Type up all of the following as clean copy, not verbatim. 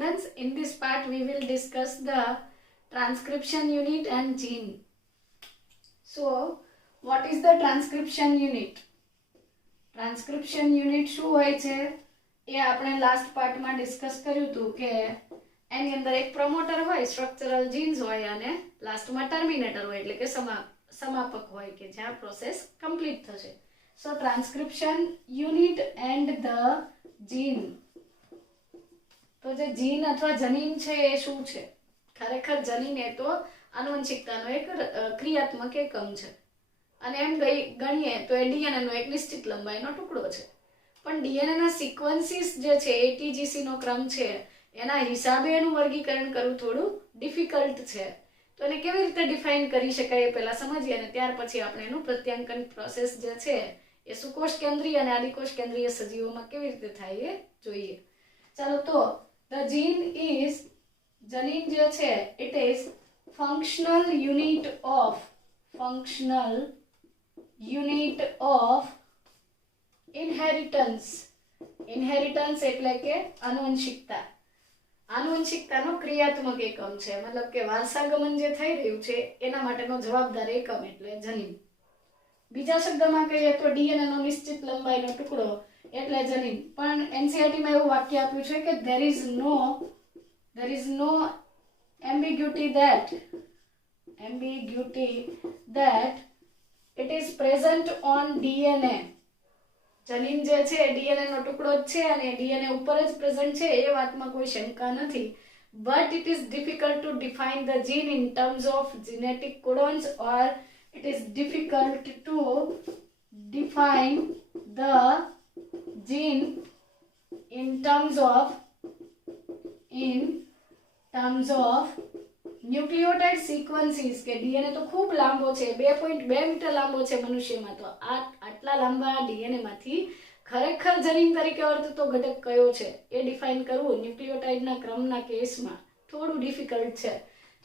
students, in this part we will discuss the transcription unit and gene. So, what is the transcription unit? Transcription unit શું હોય છે એ આપણે last પાર્ટમાં discuss કર્યું હતું કે એની અંદર એક પ્રમોટર હોય, સ્ટ્રક્ચરલ જીન્સ હોય અને લાસ્ટમાં ટર્મિનેટર હોય એટલે કે સમાપક હોય કે જ્યાં પ્રોસેસ કમ્પ્લીટ થશે. સો ટ્રાન્સક્રિપ્શન યુનિટ એન્ડ ધ જીન. તો જે જીન અથવા જનીન છે એ શું છે? ખરેખર જનીન એ તો આનુવંશિકતાનો એક ક્રિયાત્મક એકમ છે અને એમ ગણીએ તો એ ડીએનએ નો એક નિશ્ચિત લંબાઈનો ટુકડો છે. પણ ડીએનએ ના સિક્વન્સીસ જે છે એટીજીસી નો ક્રમ છે એના હિસાબે એનું વર્ગીકરણ કરવું થોડું ડિફિકલ્ટ છે. તો એને કેવી રીતે ડિફાઇન કરી શકાય એ પહેલા સમજીએ અને ત્યાર પછી આપણે એનું પ્રત્યાંકન પ્રોસેસ જે છે એ સુકોષ કેન્દ્રીય અને આદિકોષ કેન્દ્રીય સજીવોમાં કેવી રીતે થાય એ જોઈએ. ચાલો, તો ધ જીન ઇઝ, જનીન જે છે it is functional unit of inheritance એટલે કે આનુવંશિકતા. આનુવંશિકતાનો ક્રિયાત્મક એકમ છે, મતલબ કે વારસાગમન જે થઈ રહ્યું છે એના માટેનો જવાબદાર એકમ એટલે જનીન. બીજા શબ્દમાં કહીએ તો ડીએનએ નો નિશ્ચિત લંબાઈનો ટુકડો એટલે જનીન. પણ એનસીઈઆરટી માં એવું વાક્ય આપ્યું છે કે there is no ambiguity that it is present on DNA. જનીન જે છે ડીએનએ નો ટુકડો જ છે અને ડીએનએ ઉપર જ પ્રેઝન્ટ છે એ વાતમાં કોઈ શંકા નથી. But it is difficult to define the gene in terms of genetic codons, or it is difficult to define the gene in terms of nucleotide sequences કે ડીએનએ તો ખૂબ લાંબો છે, 2.2 મીટર લાંબો છે મનુષ્યમાં. તો આટલા લાંબા ડીએનએ માંથી ખરેખર જનીન તરીકે વર્તતો ઘટક કયો છે એ ડિફાઇન કરવું ન્યુક્લિયોટાઇડના ક્રમના કેસમાં થોડું ડિફિકલ્ટ છે.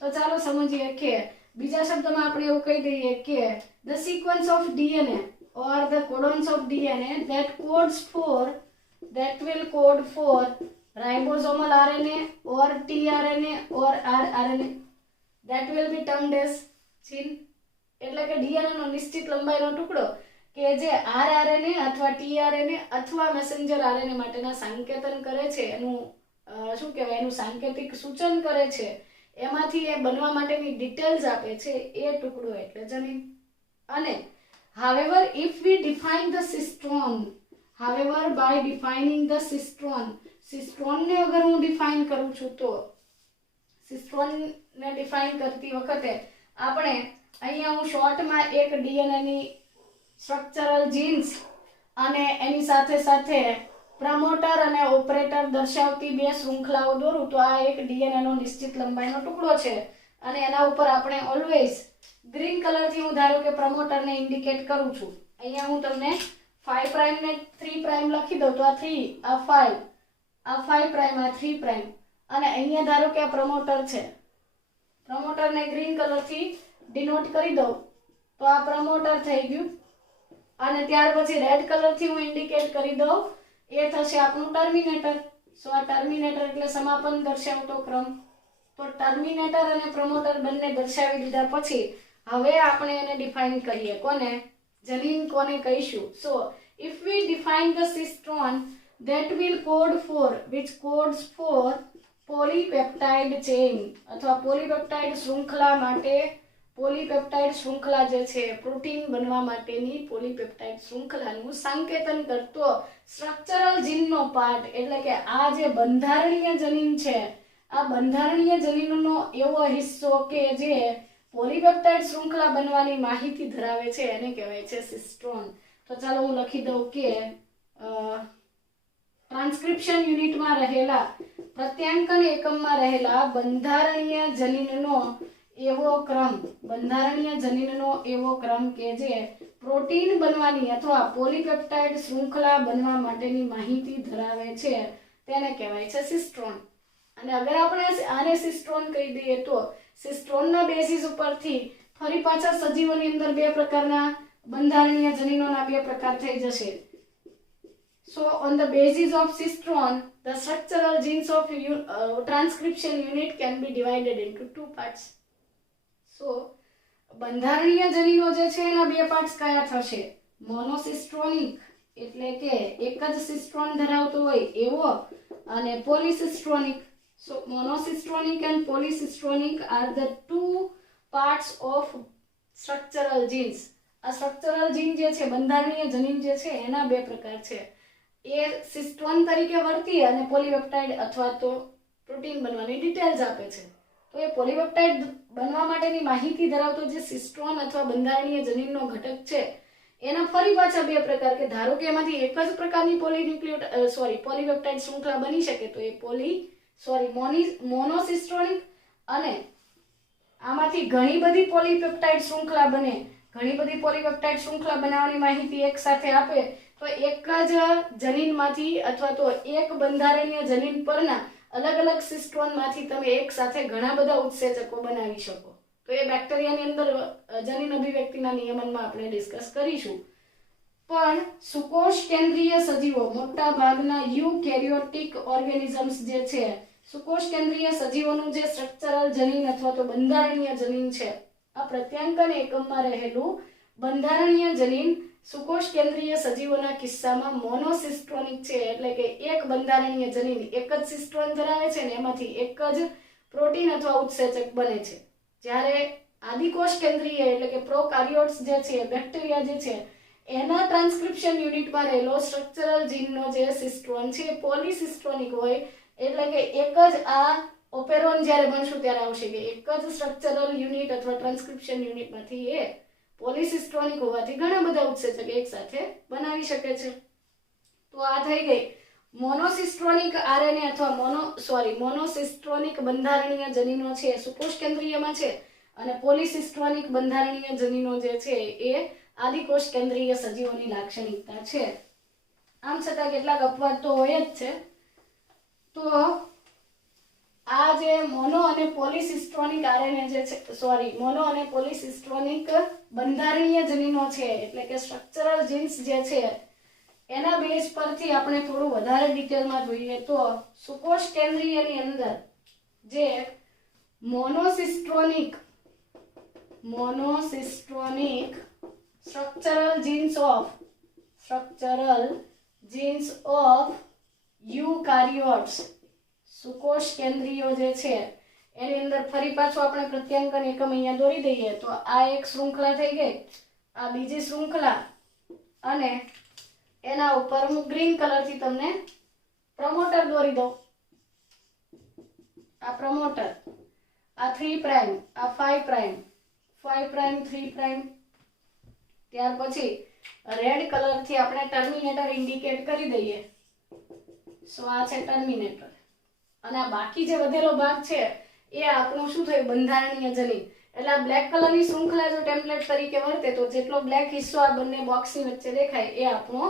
તો ચાલો સમજીએ કે બીજા શબ્દમાં આપણે એવું કહી દઈએ કે the sequence of DNA or the codons of DNA that will code for ribosomal RNA or tRNA or rRNA that will be termed as gene. એટલે કે ડીએનએ નો નિશ્ચિત લંબાઈનો ટુકડો કે જે rRNA અથવા tRNA અથવા મેસેન્જર આરએનએ માટેના સંકેતન કરે છે, એનું શું કહેવાય, એનું સાંકેતિક સૂચન કરે છે, એમાંથી એ બનવા માટેની ડિટેલ્સ આપે છે એ ટુકડો એટલે જનીન. અને however by defining the cistron ને અગર હું ડિફાઇન કરું છું તો સિસ્ટ્રોન ને ડિફાઇન કરતી વખતે આપણે અહીંયા હું શોર્ટમાં એક ડીએનએ ની સ્ટ્રક્ચરલ જીન્સ અને એની સાથે સાથે પ્રમોટર અને ઓપરેટર દર્શાવતી બે શૃંખલાઓ દોરું તો આ એક ડીએનએ નો નિશ્ચિત લંબાઈનો ટુકડો છે. અને એના ઉપર આપણે ઓલવેઝ ગ્રીન કલરથી હું ધારો કે પ્રમોટરને ઇન્ડિકેટ કરું છું. અહીંયા હું તમને 5 પ્રાઇમ ને 3 પ્રાઇમ લખી દઉં તો આ 3, આ 5, આ 5 પ્રાઇમ, આ 3 પ્રાઇમ. અને અહીંયા ધારો કે આ પ્રમોટર છે, પ્રમોટરને ગ્રીન કલરથી ડિનોટ કરી દઉં તો આ પ્રમોટર થઈ ગયું. અને ત્યાર પછી રેડ કલરથી હું ઇન્ડિકેટ કરી દઉં એ થશે આપણું ટર્મિનેટર. સો આ ટર્મિનેટર એટલે સમાપન દર્શાવતો ક્રમ. તો ટર્મિનેટર અને પ્રમોટર બંને દર્શાવી દીધા પછી હવે આપણે એને ડિફાઇન કરીએ. કોને? જનીન કોને કહીશું? સો if we define the cistron that will code for, which codes for polypeptide chain અથવા પોલીપેપ્ટાઇડ શૃંખલા માટે, પોલીપેપ્ટાઇડ શૃંખલા જે છે પ્રોટીન બનવા માટેની પોલીપેપ્ટાઇડ શૃંખલાનું સંકેતન કરતો સ્ટ્રક્ચરલ જીનનો પાર્ટ એટલે કે આ જે બંધારણીય જનીન છે, આ બંધારણીય જનીનનો એવો હિસ્સો કે જે પોલીપેપ્ટાઇડ શૃંખલા બનવાની માહિતી ધરાવે છે એને કહેવાય છે સિસ્ટ્રોન. તો ચાલો હું લખી દઉં કે ટ્રાન્સક્રિપ્શન યુનિટમાં રહેલા, પ્રત્યાંકન એકમમાં રહેલા બંધારણીય જનીનનો એવો ક્રમ કે જે પ્રોટીન બનવાની અથવા પોલીપેપ્ટાઇડ શૃંખલા બનવા માટેની માહિતી ધરાવે છે તેને કહેવાય છે સિસ્ટ્રોન. અને અગર આપણે આને સિસ્ટ્રોન કહી દઈએ તો સિસ્ટ્રોનના બેસિસ ઉપરથી ફરી પાછા સજીવોની અંદર બે પ્રકારના બંધારણીય જનીનોના બે પ્રકાર થઈ જશે. So on the basis of cistron, the structural genes of transcription unit can be divided into two parts. So બંધારણીય જનીનો જે છે એના બે પાર્ટ્સ કયા થશે? મોનોસિસ્ટ્રોનિક એટલે કે એક જ સિસ્ટ્રોન ધરાવતો હોય એવો, અને પોલિસિસ્ટ્રોનિક. So monocystronic and polycystronic are the two parts of structural genes. આ સ્ટ્રક્ચરલ જીન જે છે, બંધારણીય જનીન જે છે એના બે પ્રકાર છે. એ સિસ્ટ્રોન તરીકે વર્તી અને પોલીપેપ્ટાઇડ અથવા તો પ્રોટીન બનવાની ડિટેલ્સ આપે છે. તો એ પોલીપેપ્ટાઇડ બનવા માટેની માહિતી ધરાવતો જે સિસ્ટ્રોન અથવા બંધારણીય જનીનનો ઘટક છે એના ફરી પાછા બે પ્રકાર, કે ધારો કે એમાંથી એક જ પ્રકારની પોલીપેપ્ટાઇડ શૃંખલા બની શકે તો એ મોનોસિસ્ટ્રોનિક, અને આમાંથી ઘણી બધી પોલીપેપ્ટાઇડ શૃંખલા બને, ઘણી બધી પોલીપેપ્ટાઇડ શૃંખલા બનાવવાની માહિતી એક સાથે આપે તો એક જ જનીનમાંથી અથવા તો એક બંધારણીય જનીન પરના અલગ અલગ સિસ્ટ્રોનમાંથી તમે એક સાથે ઘણા બધા ઉત્સેચકો બનાવી શકો. તો એ બેક્ટેરિયાની અંદર જનીન અભિવ્યક્તિના નિયમનમાં આપણે ડિસ્કસ કરીશું. પણ સુકોષ કેન્દ્રીય સજીવો, મોટા ભાગના યુકેરિયોટિક ઓર્ગેનિઝમ્સ જે છે, સુકોષ કેન્દ્રીય સજીવોનું જે સ્ટ્રક્ચરલ જનીન અથવા તો બંધારણીય જનીન છે, આ પ્રત્યાંકન એકમમાં રહેલું બંધારણીય જનીન સુકોષ કેન્દ્રીય સજીવોના કિસ્સામાં મોનોસિસ્ટ્રોનિક છે. એટલે કે એક બંધારણીય જનીન એક જ સિસ્ટ્રોન ધરાવે છે ને એમાંથી એક જ પ્રોટીન અથવા ઉત્સેચક બને છે. જ્યારે આદિકોષ કેન્દ્રીય એટલે કે પ્રોકાર્યોટ્સ જે છે, બેક્ટેરિયા જે છે, એના ટ્રાન્સક્રિપ્શન યુનિટમાં રહેલો સ્ટ્રક્ચરલ જીનનો જે સિસ્ટ્રોન છે પોલિસિસ્ટ્રોનિક હોય. એટલે કે એક જ આ ઓપેરોન જ્યારે બનશું ત્યારે આવશે કે એક જ સ્ટ્રક્ચરલ યુનિટ અથવા ટ્રાન્સક્રિપ્શન યુનિટમાંથી એ પોલિસિસ્ટ્રોનિક હોવાથી ઘણા બધા ઉત્સેચક એક સાથે બનાવી શકે છે. તો આ થઈ ગઈ મોનોસિસ્ટ્રોનિક આરએનએ અથવા મોનોસિસ્ટ્રોનિક બંધારણીય જનીનો છે સુકોષ કેન્દ્રીયમાં છે, અને પોલિસિસ્ટ્રોનિક બંધારણીય જનીનો જે છે એ આદિકોષ કેન્દ્રીય સજીવોની લાક્ષણિકતા છે. આમ છતાં કેટલાક અપવાદ તો હોય જ છે. તો આ જે મોનો અને પોલિસિસ્ટ્રોનિક આરએનએ જે છે, મોનો અને પોલિસિસ્ટ્રોનિક બંધારણીય જનીનો છે એટલે કે સ્ટ્રક્ચરલ જીન્સ જે છે એના બેઝ પરથી આપણે થોડું વધારે ડિટેલમાં જોઈએ તો સુકોષ કેન્દ્રીયની અંદર જે મોનોસિસ્ટ્રોનિક સ્ટ્રક્ચરલ જીન્સ ઓફ યુકારિયોટ્સ, સુકોષ કેન્દ્રીયો જે છે એની અંદર ફરી પાછું આપણે પ્રત્યાંકન એકમ અહીંયા દોરી દઈએ તો આ એક શૃંખલા થઈ ગઈ, આ બીજી શૃંખલા, અને એના ઉપર હું ગ્રીન કલરથી તમને પ્રમોટર દોરી દઉં. આ પ્રમોટર, આ 3 પ્રાઇમ, આ 5 પ્રાઇમ, 5 પ્રાઇમ, 3 પ્રાઇમ. ત્યાર પછી રેડ કલરથી આપણે ટર્મિનેટર ઇન્ડિકેટ કરી દઈએ. સો આ છે ટર્મિનેટર, અને આ બાકી જે વધેલો ભાગ છે એ આપણું શું થયું? બંધારણીય જનીન. એટલે આ બ્લેક કલરની શૃંખલા જો ટેમ્પલેટ તરીકે વર્તે તો જેટલો બ્લેક હિસ્સો આ બંને બોક્સની વચ્ચે દેખાય એ આપણો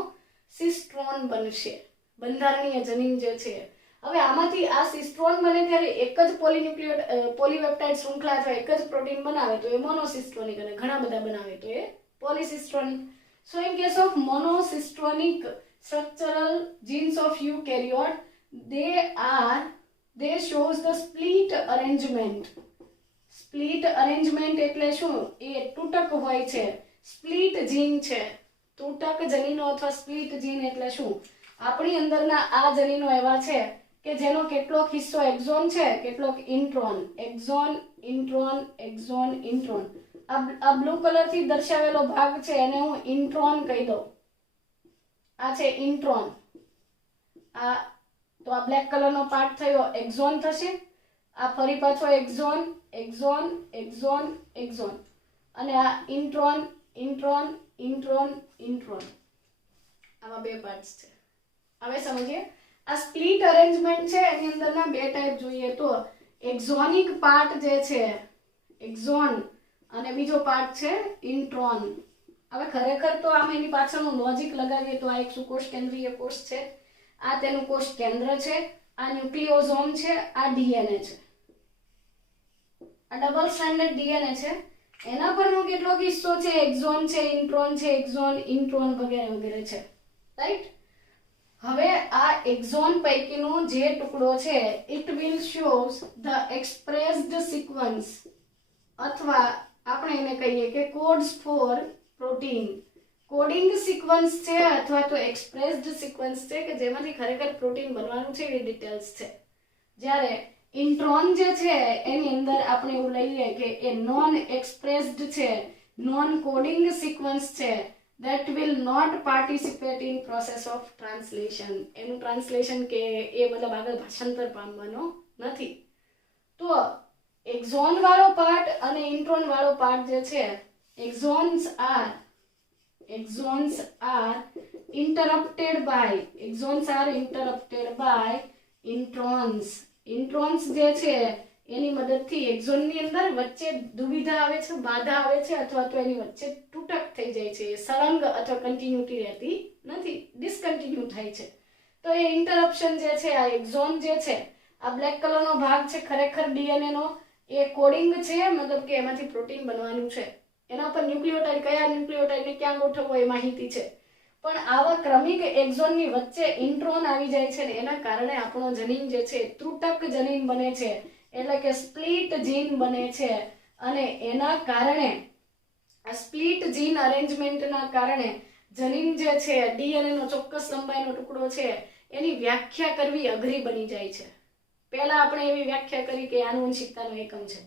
સિસ્ટ્રોન બનશે, બંધારણીય જનીન જે છે. હવે આમાંથી આ સિસ્ટ્રોન બને ત્યારે એક જ પોલીપેપ્ટાઇડ શૃંખલા અથવા એક જ પ્રોટીન બનાવે તો એ મોનોસિસ્ટ્રોનિક, અને ઘણા બધા બનાવે તો એ પોલિસિસ્ટ્રોનિક. So in case of monocystronic structural genes of eukaryote, they shows the split arrangement. Split arrangement એટલે શું? એ તૂટક હોય છે, સ્પ્લિટ જીન છે. તૂટક જનીનો અથવા સ્પ્લિટ જીન એટલે શું? આપણી અંદરના આ જનીનો એવા છે કે જેનો કેટલોક હિસ્સો એક્ઝોન છે, કેટલોક intron. Exon, intron, exon, intron. આ બ્લુ કલરથી દર્શાવેલો ભાગ છે એને હું ઇન્ટ્રોન કહી દઉં. આ છે ઇન્ટ્રોન. તો આ બ્લેક કલરનો પાર્ટ થયો એક્ઝોન થશે. આ ફરી પાછો એક્ઝોન, એક્ઝોન, એક્ઝોન, એક્ઝોન, અને આ ઇન્ટ્રોન, ઇન્ટ્રોન, ઇન્ટ્રોન, ઇન્ટ્રોન. આવા બે પાર્ટ્સ છે. હવે સમજીએ આ સ્પ્લિટ અરેન્જમેન્ટ છે એની અંદરના બે ટાઈપ જોઈએ તો એક્ઝોનિક પાર્ટ જે છે એક્ઝોન, અને બીજો પાર્ટ છે ઇન્ટ્રોન. હવે ખરેખર તો આમ એની પાછળનું લોજિક લગાવીએ તો આ એક સુકોષ કેન્દ્રીય કોષ છે, આ તેનું કોષ કેન્દ્ર છે, આ ન્યુક્લિયોઝોમ છે, આ ડીએનએ છે, આ ડબલ સ્ટ્રેન્ડેડ ડીએનએ છે. એના પરનો કેટલોક હિસ્સો છે એક્ઝોન છે, ઇન્ટ્રોન છે, એક્ઝોન, ઇન્ટ્રોન વગેરે વગેરે છે, રાઈટ? હવે આ એક્ઝોન પૈકીનો જે ટુકડો છે it will shows the expressed sequence અથવા આપણે એને કહીએ કે codes for protein. Coding sequence છે અથવા તો એક્સપ્રેસ્ડ સિક્વન્સ છે કે જેમાંથી ખરેખર પ્રોટીન બનવાનું છે એવી ડિટેલ્સ છે. જ્યારે ઇન્ટ્રોન જે છે એની અંદર આપણે એવું લઈએ કે એ નોન એક્સપ્રેસ્ડ છે, નોન કોડિંગ સિક્વન્સ છે, that will not participate in process of translation. એનું ટ્રાન્સલેશન કે એ મતલબ આગળ ભાષાંતર પામવાનો નથી. તો એક્ઝોન વાળો પાર્ટ અને ઇન્ટ્રોન વાળો પાર્ટ જે છે, exons are interrupted by introns. Introns જે છે એની મદદથી એક્ઝોનની અંદર વચ્ચે દુવિધા આવે છે, બાધા આવે છે અથવા તો એની વચ્ચે તૂટક થઈ જાય છે, સળંગ અથવા કન્ટિન્યુટી રહેતી નથી, ડિસકન્ટિન્યુ થાય છે. તો એ ઇન્ટરપ્શન જે છે, આ એક્ઝોન જે છે, આ બ્લેક કલરનો ભાગ છે ખરેખર ડીએનએ નો એ કોડિંગ છે, મતલબ કે એમાંથી પ્રોટીન બનવાનું છે. એના પર ન્યુક્લિયોટાઇડ કયા ન્યુક્લિયોટાઇડને ક્યાં ગોઠવવો એ માહિતી છે. પણ આવા ક્રમિક એક્ઝોનની વચ્ચે ઇન્ટ્રોન આવી જાય છે ને એના કારણે આપણો જનીન જે છે ત્રુટક જનીન બને છે, એટલે કે સ્પ્લિટ જીન બને છે. અને એના કારણે આ સ્પ્લિટ જીન અરેન્જમેન્ટના કારણે જનીન જે છે ડીએનએ નો ચોક્કસ લંબાઈનો ટુકડો છે એની વ્યાખ્યા કરવી અઘરી બની જાય છે. પહેલા આપણે એવી વ્યાખ્યા કરી કે આનુવંશિકતાનો એકમ છે,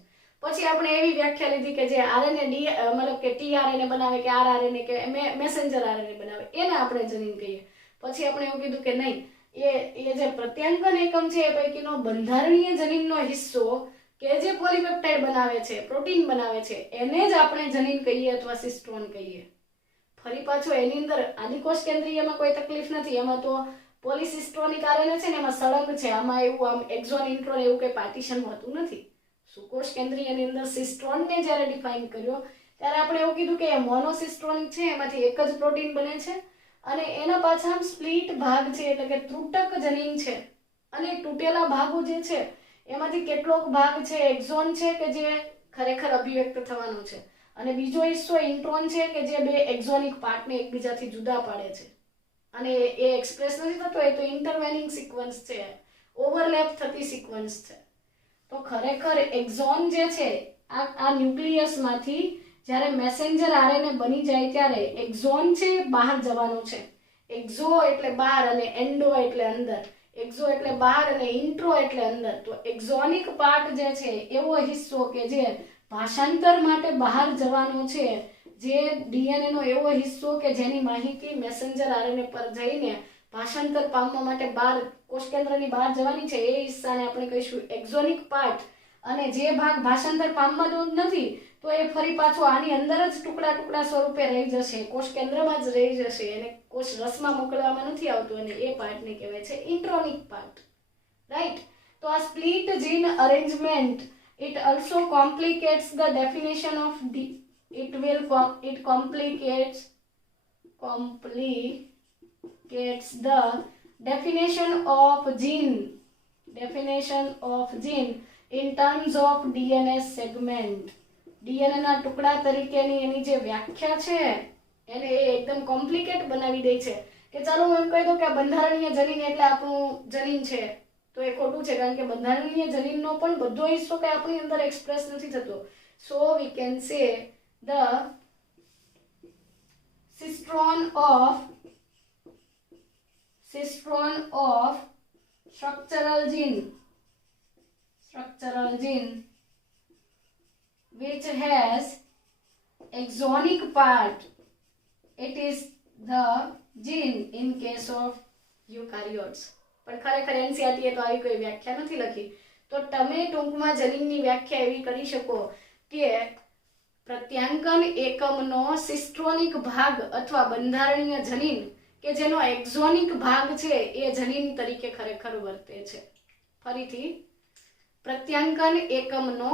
પછી આપણે એવી વ્યાખ્યા લીધી કે જે આરએનએ મતલબ કે ટીઆરએનએ બનાવે કે આરઆરએનએ કે મેસેન્જર આરએનએ બનાવે એને આપણે જનીન કહીએ. પછી આપણે એવું કીધું કે નહીં, એ જે પ્રત્યાંકન એકમ છે એ પૈકીનો બંધારણીય જનીનનો હિસ્સો કે જે પોલીપેપ્ટાઇડ બનાવે છે, પ્રોટીન બનાવે છે, એને જ આપણે જનીન કહીએ અથવા સિસ્ટ્રોન કહીએ. ફરી પાછો એની અંદર આદિકોષ કેન્દ્રીયમાં કોઈ તકલીફ નથી, એમાં તો પોલિસિસ્ટ્રોનિક આરએનએ છે ને એમાં સળંગ છે, આમાં એવું આમ એક્ઝોન ઇન્ટ્રોન એવું કંઈ પાર્ટીશન હોતું નથી. સુકોષ કેન્દ્રીયની અંદર સિસ્ટ્રોનને જ્યારે ડિફાઇન કર્યો ત્યારે આપણે એવું કીધું કે મોનોસિસ્ટ્રોનિક છે એમાંથી એક જ પ્રોટીન બને છે અને એના પાછળ આમ સ્પ્લિટ ભાગ છે એટલે કે ત્રુટક જનીન છે. અને તૂટેલા ભાગો જે છે એમાંથી કેટલોક ભાગ છે એક્ઝોન છે કે જે ખરેખર અભિવ્યક્ત થવાનો છે અને બીજો હિસ્સો ઇન્ટ્રોન છે કે જે બે એક્ઝોનિક પાર્ટને એકબીજાથી જુદા પાડે છે અને એ એક્સપ્રેસ નથી થતો, એ તો ઇન્ટરવેનિંગ સિક્વન્સ છે, ઓવરલેપ થતી સિક્વન્સ છે. તો ખરેખર એક્ઝોન જે છે આ ન્યુક્લિયસમાંથી જ્યારે મેસેન્જર આરએનએ બની જાય ત્યારે એક્ઝોન છે બહાર જવાનો છે. એક્ઝો એટલે બહાર અને એન્ડો એટલે અંદર, એક્ઝો એટલે બહાર અને ઇન્ટ્રો એટલે અંદર. તો એક્ઝોનિક પાર્ટ જે છે એવો હિસ્સો કે જે ભાષાંતર માટે બહાર જવાનો છે, જે ડીએનએ નો એવો હિસ્સો કે જેની માહિતી મેસેન્જર આરએનએ પર જઈને ભાષાંતર પામવા માટે બહાર કોષ કેન્દ્રની બહાર જવાની છે, એ હિસ્સાને આપણે કહીશું એક્ઝોનિક પાર્ટ. અને જે ભાગ ભાષાંતર પામવાનો નથી તો એ ફરી પાછો આની અંદર જ ટુકડા ટુકડા સ્વરૂપે રહી જશે, કોષ કેન્દ્રમાં જ રહી જશે, એને કોષ રસમાં મોકલવામાં નથી આવતું અને એ પાર્ટને કહેવાય છે ઇન્ટ્રોનિક પાર્ટ. રાઈટ. તો આ split gene arrangement it also complicates the definition of it complicates the definition of gene in terms of DNA segment. DNA ના ટુકડા તરીકેની એની જે વ્યાખ્યા છે એને એ એકદમ કોમ્પ્લિકેટ બનાવી દે છે કે ચાલો હું એમ કહી દઉં કે આ બંધારણીય જનીન એટલે આપણું જનીન છે, તો એ ખોટું છે કારણ કે બંધારણીય જનીનનો પણ બધો હિસ્સો કે આપણી અંદર એક્સપ્રેસ નથી થતો. So we can say the cistron of structural gene which has exonic part, it is the gene in case of eukaryotes. પણ ખરેખર એનસીઆરટીએ તો આવી કોઈ વ્યાખ્યા નથી લખી. તો તમે ટૂંકમાં જનીનની વ્યાખ્યા એવી કરી શકો કે પ્રત્યાંકન એકમનો સિસ્ટ્રોનિક ભાગ અથવા બંધારણીય જનીન કે જેનો એક્ઝોનિક ભાગ છે એ જનીન તરીકે ખરેખર વર્તે છે. ફરીથી, પ્રત્યાંકન એકમનો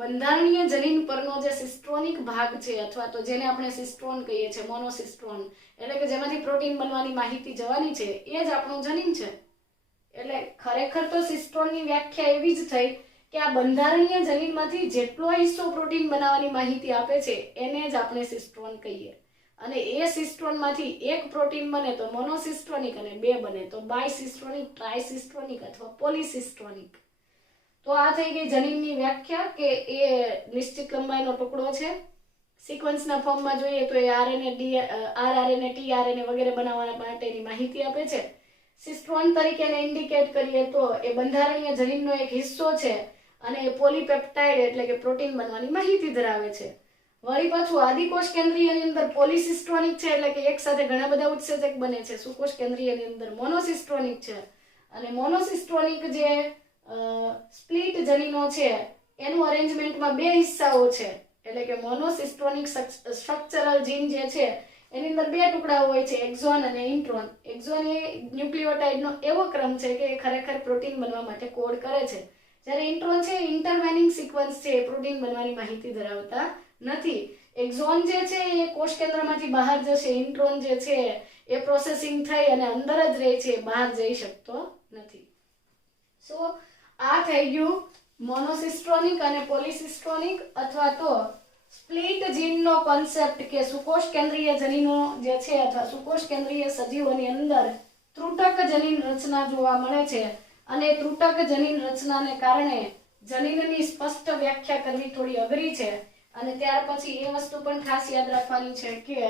બંધારણીય જનીન પરનો જે સિસ્ટ્રોનિક ભાગ છે અથવા તો જેને આપણે સિસ્ટ્રોન કહીએ છીએ, મોનોસિસ્ટ્રોન, એટલે કે જેમાંથી પ્રોટીન બનવાની માહિતી જવાની છે એ જ આપણું જનીન છે. એટલે ખરેખર તો સિસ્ટ્રોનની વ્યાખ્યા એવી જ થઈ કે આ બંધારણીય જનીનમાંથી જેટલો હિસ્સો પ્રોટીન બનાવવાની માહિતી આપે છે એને જ આપણે સિસ્ટ્રોન કહીએ. અને એ સિસ્ટ્રોનમાંથી એક પ્રોટીન બને તો મોનોસિસ્ટ્રોનિક અને બે બને તો બાયસિસ્ટ્રોનિક, ટ્રાયસિસ્ટ્રોનિક અથવા પોલીસિસ્ટ્રોનિક. તો આ થઈ ગઈ જનીનની વ્યાખ્યા કે એ નિશ્ચિત લંબાઈનો ટુકડો છે. સિક્વન્સના ફોર્મમાં જોઈએ તો એ આરઆરએનએ, ટીઆરએનએ વગેરે બનાવવા માટેની માહિતી આપે છે. સિસ્ટ્રોન તરીકે એને ઇન્ડિકેટ કરીએ તો એ બંધારણીય જનીનનો એક હિસ્સો છે અને એ પોલીપેપ્ટાઇડ એટલે કે પ્રોટીન બનવાની માહિતી ધરાવે છે. વળી પાછું આદિકોષ કેન્દ્રીયની અંદર પોલીસિસ્ટ્રોનિક છે એટલે કે એક સાથે ઘણા બધા ઉત્સેચક બને છે. સુકોષ કેન્દ્રીયની અંદર મોનોસિસ્ટ્રોનિક છે અને મોનોસિસ્ટ્રોનિક જે સ્પ્લિટ જનીનો છે એનું અરેન્જમેન્ટમાં બે હિસ્સાઓ છે એટલે કે મોનોસિસ્ટ્રોનિક સ્ટ્રક્ચરલ જીન જે છે એની અંદર બે ટુકડાઓ હોય છે, એક્ઝોન અને ઇન્ટ્રોન. એક્ઝોન એ ન્યુક્લિયોટાઇડનો એવો ક્રમ છે કે એ ખરેખર પ્રોટીન બનવા માટે કોડ કરે છે, જ્યારે ઇન્ટ્રોન છે ઇન્ટરવેનિંગ સિક્વન્સ છે, એ પ્રોટીન બનવાની માહિતી ધરાવતા નથી. એક્ઝોન જે છે એ કોષ કેન્દ્રમાંથી બહાર જશે, ઇન્ટ્રોન જે છે એ પ્રોસેસિંગ થઈ અને અંદર જ રહે છે, બહાર જઈ શકતો નથી. સો આ થઈ ગયું મોનોસિસ્ટ્રોનિક અને પોલીસિસ્ટ્રોનિક અથવા તો સ્પ્લિટ જીનનો કોન્સેપ્ટ કે સુકોષ કેન્દ્રીય જનીનો જે છે અથવા સુકોષ કેન્દ્રીય સજીવોની અંદર ત્રુટક જનીન રચના જોવા મળે છે અને ત્રુટક જનીન રચનાને કારણે જનીનની સ્પષ્ટ વ્યાખ્યા કરવી થોડી અઘરી છે. અને ત્યાર પછી એ વસ્તુ પણ ખાસ યાદ રાખવાની છે કે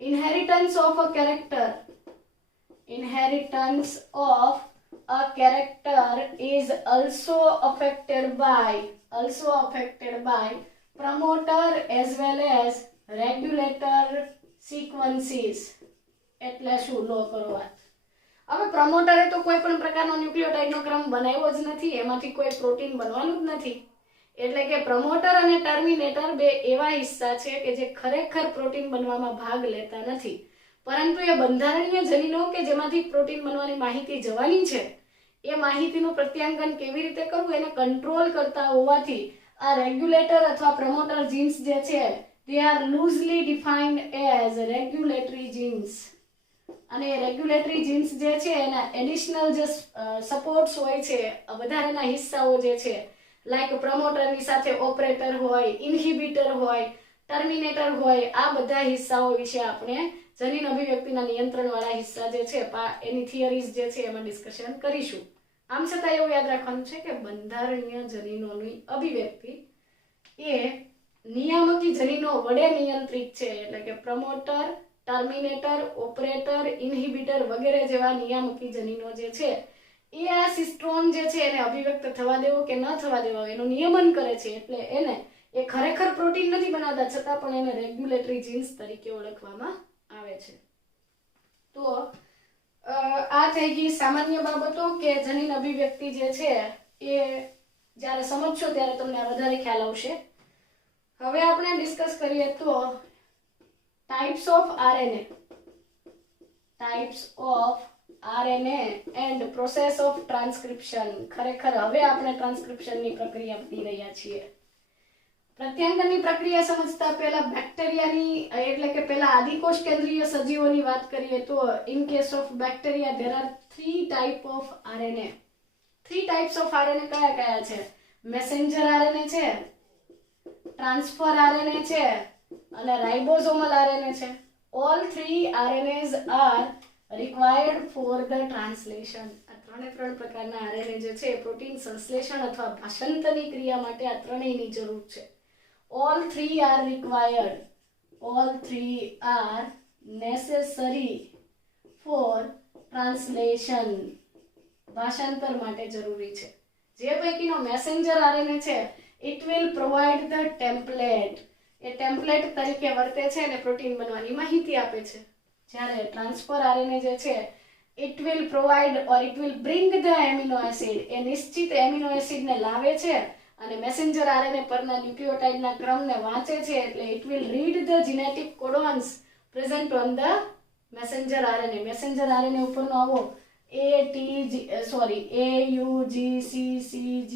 inheritance of a character a character is also affected by promoter as well as regulator sequences. એટલે શું લો કરો વાત. હવે પ્રમોટરે તો કોઈ પણ પ્રકારનો ન્યુક્લિયોટાઇડનો ક્રમ બનાવ્યો જ નથી, એમાંથી કોઈ પ્રોટીન બનવાનું જ નથી. એટલે કે પ્રમોટર અને ટર્મિનેટર બે એવા હિસ્સા છે કે જે ખરેખર પ્રોટીન બનવામાં ભાગ લેતા નથી, પરંતુ એ બંધારણીય જનીનો કે જેમાંથી પ્રોટીન બનવાની માહિતી જવાની છે એ માહિતીનું પ્રત્યાંકન કેવી રીતે કરવું એને કંટ્રોલ કરતા હોવાથી આ રેગ્યુલેટર અથવા પ્રમોટર જીન્સ જે છે they are loosely defined as regulatory genes. અને રેગ્યુલેટરી જીન્સ જે છે એના એડિશનલ જે સપોર્ટ્સ હોય છે, વધારાના હિસ્સાઓ જે છે લાઈક પ્રમોટરની સાથે ઓપરેટર હોય, ઇન્હિબિટર હોય, ટર્મિનેટર હોય, આ બધા હિસ્સાઓ વિશે આપણે જનીન અભિવ્યક્તિના નિયંત્રણવાળા હિસ્સા જે છે એની થિયરીઝ જે છે એમાં ડિસ્કશન કરીશું. આમ છતાં એવું યાદ રાખવાનું છે કે બંધારણીય જનીનોની અભિવ્યક્તિ એ નિયામકી જનીનો વડે નિયંત્રિત છે. એટલે કે પ્રમોટર, ટર્મિનેટર, ઓપરેટર, ઇન્હિબિટર વગેરે જેવા નિયામકી જનીનો જે છે એ આ સિસ્ટ્રોન જે છે એને અભિવ્યક્ત થવા દેવો કે ન થવા દેવો એનું નિયમન કરે છે. એટલે એને એ ખરેખર પ્રોટીન નથી બનાવતા, છતાં પણ એને રેગ્યુલેટરી જીન્સ તરીકે ઓળખવામાં આવે છે. તો આ થઈ ગઈ સામાન્ય બાબતો કે જનીન અભિવ્યક્તિ જે છે એ જ્યારે સમજશો ત્યારે તમને વધારે ખ્યાલ આવશે. હવે આપણે ડિસ્કસ કરીએ તો types of RNA and process of transcription. ખરેખર હવે આપણે ટ્રાન્સક્રિપ્શનની પ્રક્રિયા કરી રહ્યા છીએ. પ્રત્યાંકનની પ્રક્રિયા સમજતા પહેલા બેક્ટેરિયાની એટલે કે પહેલા આદિકોષ કેન્દ્રીય સજીવોની વાત કરીએ તો in case of bacteria there are 3 type of RNA. 3 types of RNA કયા કયા છે? મેસેન્જર આરએનએ છે, ટ્રાન્સફર આરએનએ છે અને રાઇબોસોમલ આરએનએ છે. all 3 RNAs are required for the translation. આ ત્રણે પ્રકારના આરએનએ જે છે પ્રોટીન સંશ્લેષણ અથવા ભાષાંતરની ક્રિયા માટે આ ત્રણેયની જરૂર છે. all 3 are required, all 3 are necessary for translation. ભાષાંતર માટે જરૂરી છે. જે પૈકીનો મેસેન્જર આરએનએ છે it will provide the template. A template તરીકે વર્તે છે અને પ્રોટીન બનવાની માહિતી આપે છે. જ્યારે ટ્રાન્સફર આરએનએ જે છે it will provide or it will bring the amino acid. એ નિશ્ચિત એમિનો એસિડને લાવે છે અને મેસેન્જર આરએનએ પરના ન્યુક્લિયોટાઇડના ક્રમને વાંચે છે. એટલે it will read the genetic codons present on the messenger RNA. Messenger RNA ઉપરનો આવો AUGCCG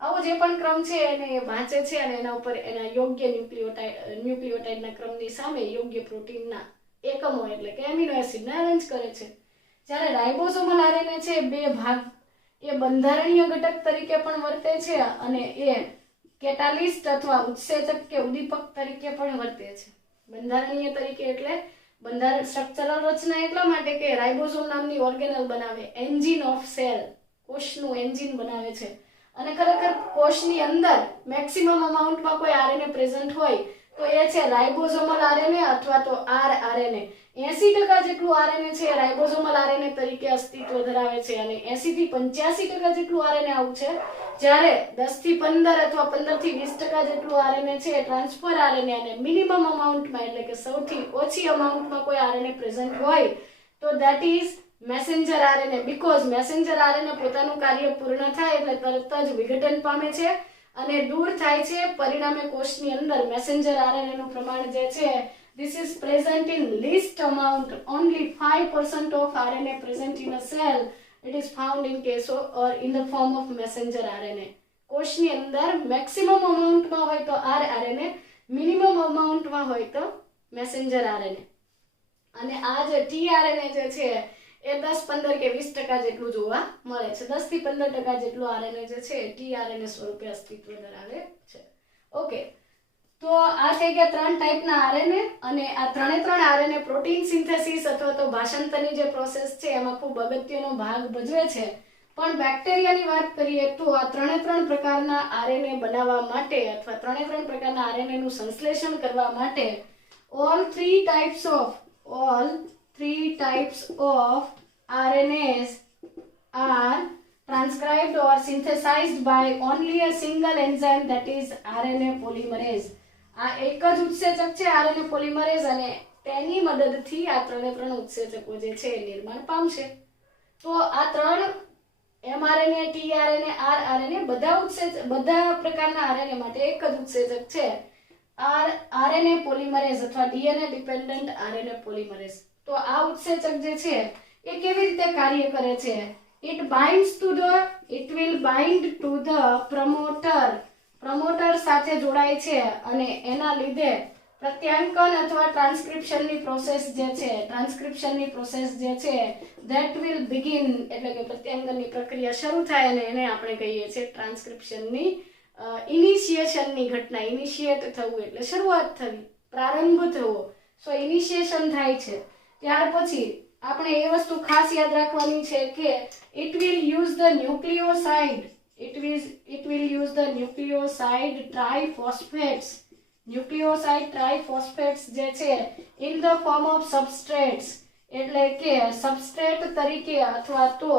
આવો જે પણ ક્રમ છે એને વાંચે છે અને એના ઉપર એના યોગ્ય ન્યુક્લિયોટાઇડના ક્રમની સામે યોગ્ય પ્રોટીનના એકમો એટલે કે એમિનો એસિડને અરેન્જ કરે છે. જ્યારે રાઇબોસોમલ આરએનએ છે બે ભાગ, એ બંધારણીય ઘટક તરીકે પણ વર્તે છે અને એ કેટાલિસ્ટ અથવા ઉત્સેચક કે ઉદ્દીપક તરીકે પણ વર્તે છે. બંધારણીય તરીકે એટલે બંધારણ સ્ટ્રક્ચરલ રચના એટલા માટે કે રાઇબોસોમ નામની ઓર્ગેનલ બનાવે, એન્જિન ઓફ સેલ, કોષનું એન્જિન બનાવે છે. અને ખરેખર કોષની અંદર મેક્સિમમ અમાઉન્ટમાં કોઈ આરએનએ પ્રેઝન્ટ હોય તો એ છે રાઇબોસોમલ આરએનએ અથવા તો આરઆરએનએ. 80% જેટલું આરએનએ છે રાઇબોસોમલ આરએનએ તરીકે અસ્તિત્વ ધરાવે છે અને 80 થી 85% જેટલું આરએનએ આવું છે, જ્યારે 10 થી 15 અથવા 15 થી 20% જેટલું આરએનએ છે ટ્રાન્સફર આરએનએ અને મિનિમમ અમાઉન્ટમાં એટલે કે સૌથી ઓછી અમાઉન્ટમાં કોઈ આરએનએ પ્રેઝન્ટ હોય તો that is messenger RNA. Because messenger RNA પોતાનું કાર્ય પૂર્ણ થાય એટલે તરત જ વિઘટન પામે છે અને દૂર થાય છે. પરિણામે કોષની અંદર મેસેન્જર આરએનએ નું પ્રમાણ જે છે this is present in least amount, only 5% of RNA present in a cell. It is found in case of, or in the form of messenger RNA. કોષની અંદર મેક્સિમમ અમાઉન્ટમાં હોય તો rRNA, મિનિમમ અમાઉન્ટમાં હોય તો મેસેન્જર RNA. અને આ જે tRNA જે છે એ 10, 15 કે 20% જેટલું જોવા મળે છે. 10 થી 15% જેટલું RNA જે છે tRNA સ્વરૂપે અસ્તિત્વ ધરાવે છે. ઓકે, તો આ થઈ ગયા 3 ટાઈપના આરએનએ અને આ ત્રણે આરએનએ પ્રોટીન સિન્થેસિસ અથવા તો ભાષાંતરની જે પ્રોસેસ છે એમાં ખૂબ અગત્યનો ભાગ ભજવે છે. પણ બેક્ટેરિયાની વાત કરીએ તો આ ત્રણે પ્રકારના આરએનએ બનાવવા માટે અથવા ત્રણે પ્રકારના આરએનએ નું સંશ્લેષણ કરવા માટે all three types of RNAs are transcribed or synthesized by only a single enzyme, that is RNA polymerase. આ એક જ ઉત્સેચક છે આરએનએ પોલિમરેઝ અને તેની મદદથી આ ત્રણે ઉત્સેચકો જે છે નિર્માણ પામશે. તો આ 3 mRNA, tRNA, rRNA બધા પ્રકારના આરએનએ માટે એક જ ઉત્સેચક છે આરએનએ પોલિમરેઝ અથવા ડીએનએ ડિપેન્ડન્ટ આરએનએ પોલિમરેઝ. તો આ ઉત્સેચક જે છે એ કેવી રીતે કાર્ય કરે છે? it will bind to the promoter સાથે જોડાય છે અને એના લીધે પ્રત્યાંકન અથવા ટ્રાન્સક્રિપ્શનની પ્રોસેસ જે છે that will begin, એટલે કે પ્રત્યાંકનની પ્રક્રિયા શરૂ થાય અને એને આપણે કહીએ છીએ ટ્રાન્સક્રિપ્શનની ઇનિશિએશનની ઘટના. ઇનિશિએટ થવું એટલે શરૂઆત થવી, પ્રારંભ થવો. સો ઇનિશિએશન થાય છે. ત્યાર પછી આપણે એ વસ્તુ ખાસ યાદ રાખવાની છે કે it will use the nucleoside triphosphates જે છે in the form of substrates, એટલે કે સબસ્ટ્રેટ તરીકે અથવા તો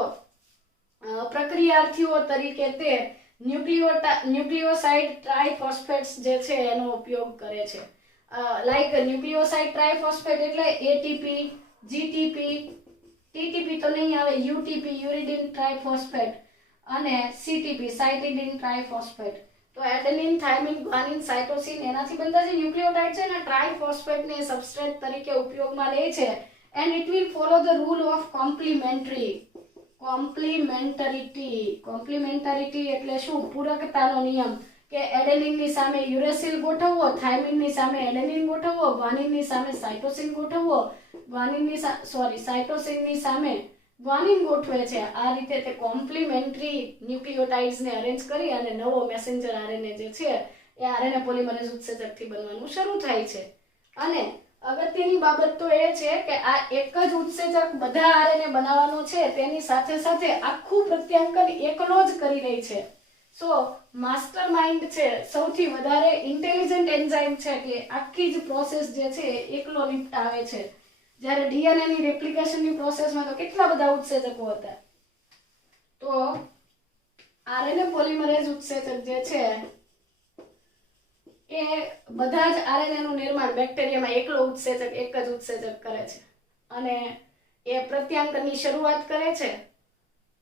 પ્રક્રિયાર્થીઓ તરીકે તે ન્યુક્લિયોસાઇડ ટ્રાઇફોસ્ફેટ્સ જે છે એનો ઉપયોગ કરે છે. લાઈક ન્યુક્લિયોસાઇડ ટ્રાઇફોસ્ફેટ એટલે એટીપી, જીટીપી, ટીટીપી તો નહીં આવે, યુટીપી યુરિડિન ટ્રાઇફોસ્ફેટ અને સીટીપી સાઇટિડિન ટ્રાઇફોસ્ફેટ. તો એડેનિન, થાઇમિન, ગ્વાનિન, સાઇટોસિન એનાથી બનતા જે ન્યુક્લિયોટાઇડ છે ને ટ્રાઇફોસ્ફેટ ને સબસ્ટ્રેટ તરીકે ઉપયોગમાં લે છે. And it will follow the rule of complementarity એટલે શું? પૂરકતાનો નિયમ. કે એડેનિનની સામે યુરેસિલ ગોઠવવો, થાઇમિનની સામે એડેનિન ગોઠવવો, ગ્વાનિનની સામે સાઇટોસિન ગોઠવવો, સાઇટોસિનની સામે ગ્વાનિન ગોઠવે છે. આ રીતે તે કોમ્પ્લિમેન્ટરી ન્યુક્લિયોટાઇડ્સને અરેન્જ કરી અને નવો મેસેન્જર આરએનએ જે છે એ આરએનએ પોલિમરેઝ ઉત્સેચકથી બનવાનું શરૂ થાય છે. અને અગત્યની બાબત તો એ છે કે આ એક જ ઉત્સેચક બધા આરએનએ બનાવવાનો છે, તેની સાથે સાથે આખું પ્રત્યાંકન એકલો જ કરી રહી છે. સો માસ્ટર માઇન્ડ છે, સૌથી વધારે ઇન્ટેલિજન્ટ એન્ઝાઇમ છે કે આખી જ પ્રોસેસ જે છે એકલો નિપટાવે છે. જ્યારે ડીએનએ ની રેપ્લિકેશનની પ્રોસેસમાં તો કેટલા બધા ઉત્સેચકો હતા. તો આરએનએ પોલિમરેઝ ઉત્સેચક જે છે એ બધા જ આરએનએ નું નિર્માણ બેક્ટેરિયામાં એક જ ઉત્સેચક કરે છે અને એ પ્રત્યાંકનની શરૂઆત કરે છે.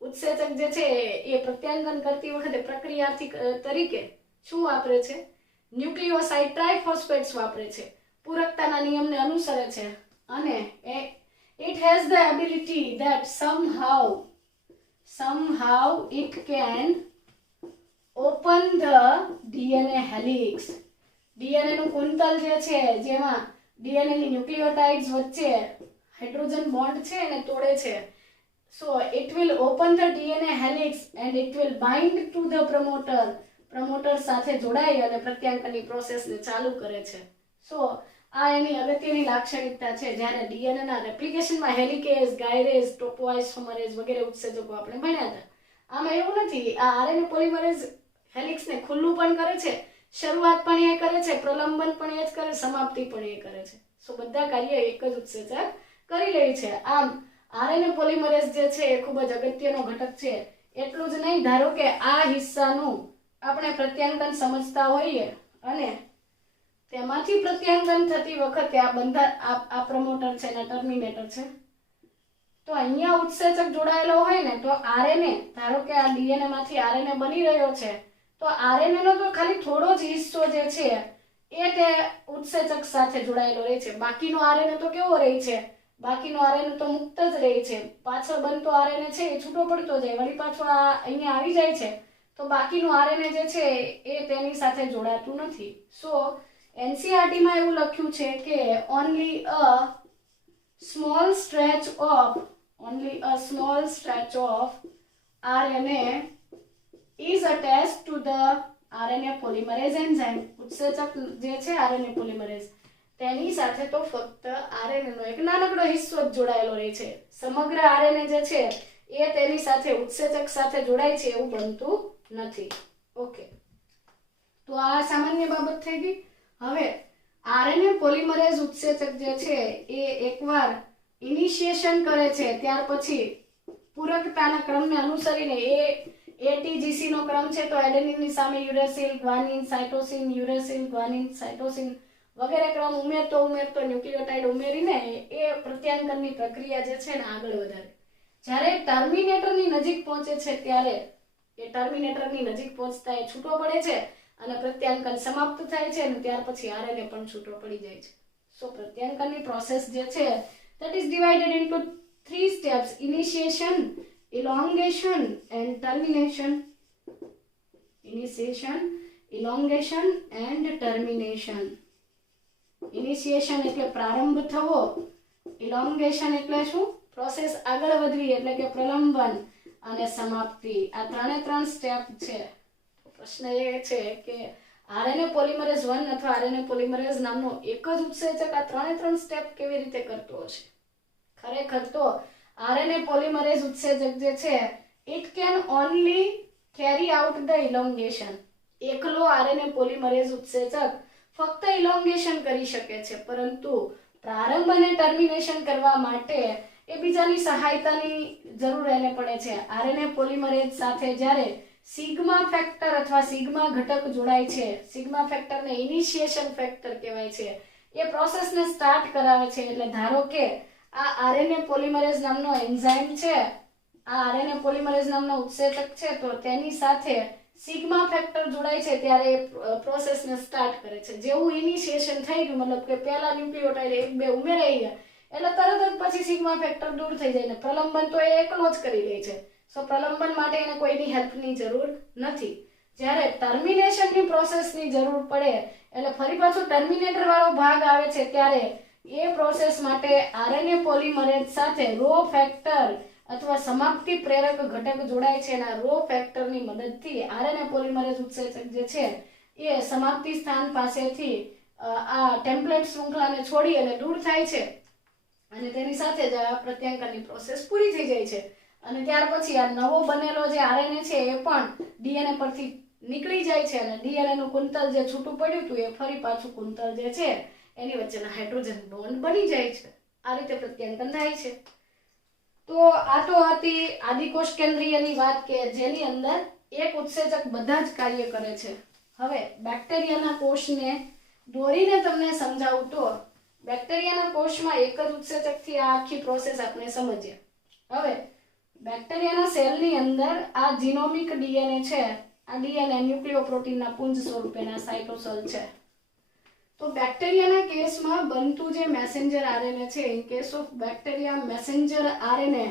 ઉત્સેચક જે છે એ પ્રત્યાંકન કરતી વખતે પ્રક્રિયાર્થી તરીકે શું વાપરે છે? ન્યુક્લિયોસાઇડ ટ્રાઇફોસ્ફેટ્સ વાપરે છે. પૂરકતાના નિયમને અનુસરે છે અને it has the ability that somehow it can open the DNA helix. DNA નું કુંતલ જે છે જેમાં DNA ની ન્યુક્લિયોટાઇડ્સ વચ્ચે હાઇડ્રોજન બોન્ડ છે એને તોડે છે. So it will open the DNA helix and it will bind to the promoter સાથે જોડાઈ અને પ્રત્યાંકનની પ્રોસેસને ચાલુ કરે છે. So આ એની અગત્યની લાક્ષણિકતા છે. જ્યારે ડીએનએ ના રેપ્લિકેશનમાં હેલિકેઝ, ગાયરેઝ, ટોપોઆઇસોમરેઝ વગેરે ઉત્સેચકો આપણે ભણ્યા હતા. આમાં એવું નથી. આ આરએનએ પોલિમરેઝ હેલિક્સને ખુલ્લું પણ કરે છે, શરૂઆત પણ એ કરે છે, પ્રલંબન પણ એ જ કરે, સમાપ્તિ પણ એ કરે છે. સો બધા કાર્ય એક જ ઉત્સેચક કરી લે છે. આમ આરએનએ પોલિમરેઝ જે છે એ ખૂબ જ અગત્યનો ઘટક છે. એટલું જ નહીં, ધારો કે આ હિસ્સાનું આપણે પ્રત્યાંકન સમજતા હોઈએ અને તેમાંથી પ્રત્યાંકન થતી વખતે આ પ્રમોટર છે ને ટર્મિનેટર છે, તો અહીંયા ઉત્સેચક જોડાયેલો હોય ને તો આરએનએ, ધારો કે આ ડીએનએ માંથી આરએનએ બની રહ્યો છે, તો આરએનએ નો તો ખાલી થોડો જ હિસ્સો જે છે એ તે ઉત્સેચક સાથે જોડાયેલો રહે છે. બાકીનો આરએનએ તો કેવો રહે છે? બાકીનો આરએનએ તો મુક્ત જ રહે છે. પાછળ બનતો આરએનએ છે એ છૂટો પડતો જાય, વળી પાછો આ અહીંયા આવી જાય છે, તો બાકીનું આરએનએ જે છે એ તેની સાથે જોડાતું નથી. સો એનસીઈઆરટી માં એવું લખ્યું છે કે only a small stretch of RNA is attached to the RNA polymerase enzyme. ઉત્સેચક જે છે RNA polymerase તેની સાથે તો ફક્ત RNA નો એક નાનકડો હિસ્સો જ જોડાયેલો રહે છે. સમગ્ર RNA જે છે એ તેની સાથે ઉત્સેચક સાથે જોડાય છે એવું બનતું નથી. ઓકે, તો આ સામાન્ય બાબત થઈ ગઈ. હવે આરએનએ પોલિમરેઝ ઉત્સેચક જે છે એ એકવાર ઇનિશિએશન કરે છે, ત્યાર પછી પૂરકતાના ક્રમને અનુસરીને એટીજીસી નો ક્રમ છે તો એડેનિનની સામે uracil, guanine, cytosine, uracil, guanine, cytosine વગેરે ક્રમ ઉમેરતો ન્યુક્લિયોટાઇડ ઉમેરીને એ પ્રત્યાંકનની પ્રક્રિયા જે છે ને આગળ વધારે. જ્યારે ટર્મિનેટરની નજીક પહોંચે છે ત્યારે એ ટર્મિનેટરની નજીક પહોંચતા એ છૂટો પડે છે અને પ્રત્યાંકન સમાપ્ત થાય છે અને ત્યાર પછી આરએનએ પણ છૂટો પડી જાય છે. સો પ્રત્યાંકનની પ્રોસેસ જે છે that is divided into 3 steps: initiation, elongation and termination. Initiation, elongation and termination. Initiation એટલે પ્રારંભ થવો, elongation એટલે શું? પ્રોસેસ આગળ વધવી એટલે કે પ્રલંબન, અને સમાપ્તિ. આ ત્રણે સ્ટેપ છે. પ્રશ્ન એ છે કે આરએનએ પોલિમરેઝ 1 અથવા આરએનએ પોલિમરેઝ નામનો એક જ ઉત્સેચક આ ત્રણે સ્ટેપ કેવી રીતે કરતો હશે? ખરેખર તો આરએનએ પોલિમરેઝ ઉત્સેચક જે છે it can only carry out the elongation. એકલો આરએનએ પોલિમરેઝ ઉત્સેચક ફક્ત elongation કરી શકે છે, પરંતુ પ્રારંભ અને ટર્મિનેશન કરવા માટે એ બીજાની સહાયતાની જરૂર એને પડે છે. આરએનએ પોલિમરેઝ સાથે જ્યારે સિગ્મા ફેક્ટર અથવા સિગ્મા ઘટક જોડાય છે, સિગ્મા ફેક્ટરને ઇનિશિએશન ફેક્ટર કહેવાય છે, એ પ્રોસેસને સ્ટાર્ટ કરાવે છે. એટલે ધારો કે આ આરએનએ પોલિમરેઝ નામનો એન્ઝાઇમ છે, આ આરએનએ પોલિમરેઝ નામનો ઉત્સેચક છે, તો તેની સાથે સિગ્મા ફેક્ટર જોડાય છે ત્યારે પ્રોસેસને સ્ટાર્ટ કરે છે. જેવું ઇનિશિએશન થઈ ગયું, મતલબ કે પહેલા ન્યુક્લિયોટાઇડ 1-2 ઉમેરાઈ ગયા એટલે તરત જ પછી સિગ્મા ફેક્ટર દૂર થઈ જાય ને પ્રલંબન તો એ એકલો જ કરી લે છે. સો પ્રલંબન માટે એને કોઈની હેલ્પની જરૂર નથી. જ્યારે ટર્મિનેશનની પ્રોસેસની જરૂર પડે એટલે ફરી પાછું ટર્મિનેટર વાળો ભાગ આવે છે ત્યારે એ પ્રોસેસ માટે આરએનએ પોલિમરેઝ સાથે રો ફેક્ટર અથવા સમાપ્તિ પ્રેરક ઘટક જોડાય છે. એના રો ફેક્ટરની મદદથી આરએનએ પોલિમરેઝ ઉત્સેચક જે છે એ સમાપ્તિ સ્થાન પાસેથી આ ટેમ્પલેટ શૃંખલાને છોડી અને દૂર થાય છે અને તેની સાથે જ આ પ્રત્યાંકનની પ્રોસેસ પૂરી થઈ જાય છે. અને ત્યાર પછી આ નવો બનેલો જે આરએનએ છે એ પણ ડીએનએ પરથી નીકળી જાય છે અને ડીએનએ નું કુંતલ જે છૂટું પડ્યું હતું એ ફરી પાછું કુંતલ જે છે એની વચ્ચેના હાઇડ્રોજન બોન્ડ બની જાય છે. આ રીતે પ્રત્યાંકન થાય છે. તો આ તો હતી આદિકોષ કેન્દ્રીયની વાત કે જેની અંદર એક ઉત્સેચક બધા જ કાર્ય કરે છે. હવે બેક્ટેરિયાના કોષને દોરીને તમને સમજાવું તો બેક્ટેરિયાના કોષમાં એક જ ઉત્સેચકથી આ આખી પ્રોસેસ આપણે સમજીએ. હવે બેક્ટેરિયાના સેલની અંદર આ જીનોમિક ડીએનએ છે, આ ડીએનએ ન્યુક્લિયોપ્રોટીનના પુંજ સ્વરૂપેના સાઇટોસોલ છે. તો બેક્ટેરિયાના કેસમાં બનતું જે મેસેન્જર આરએનએ છે, in case of bacteria messenger RNA,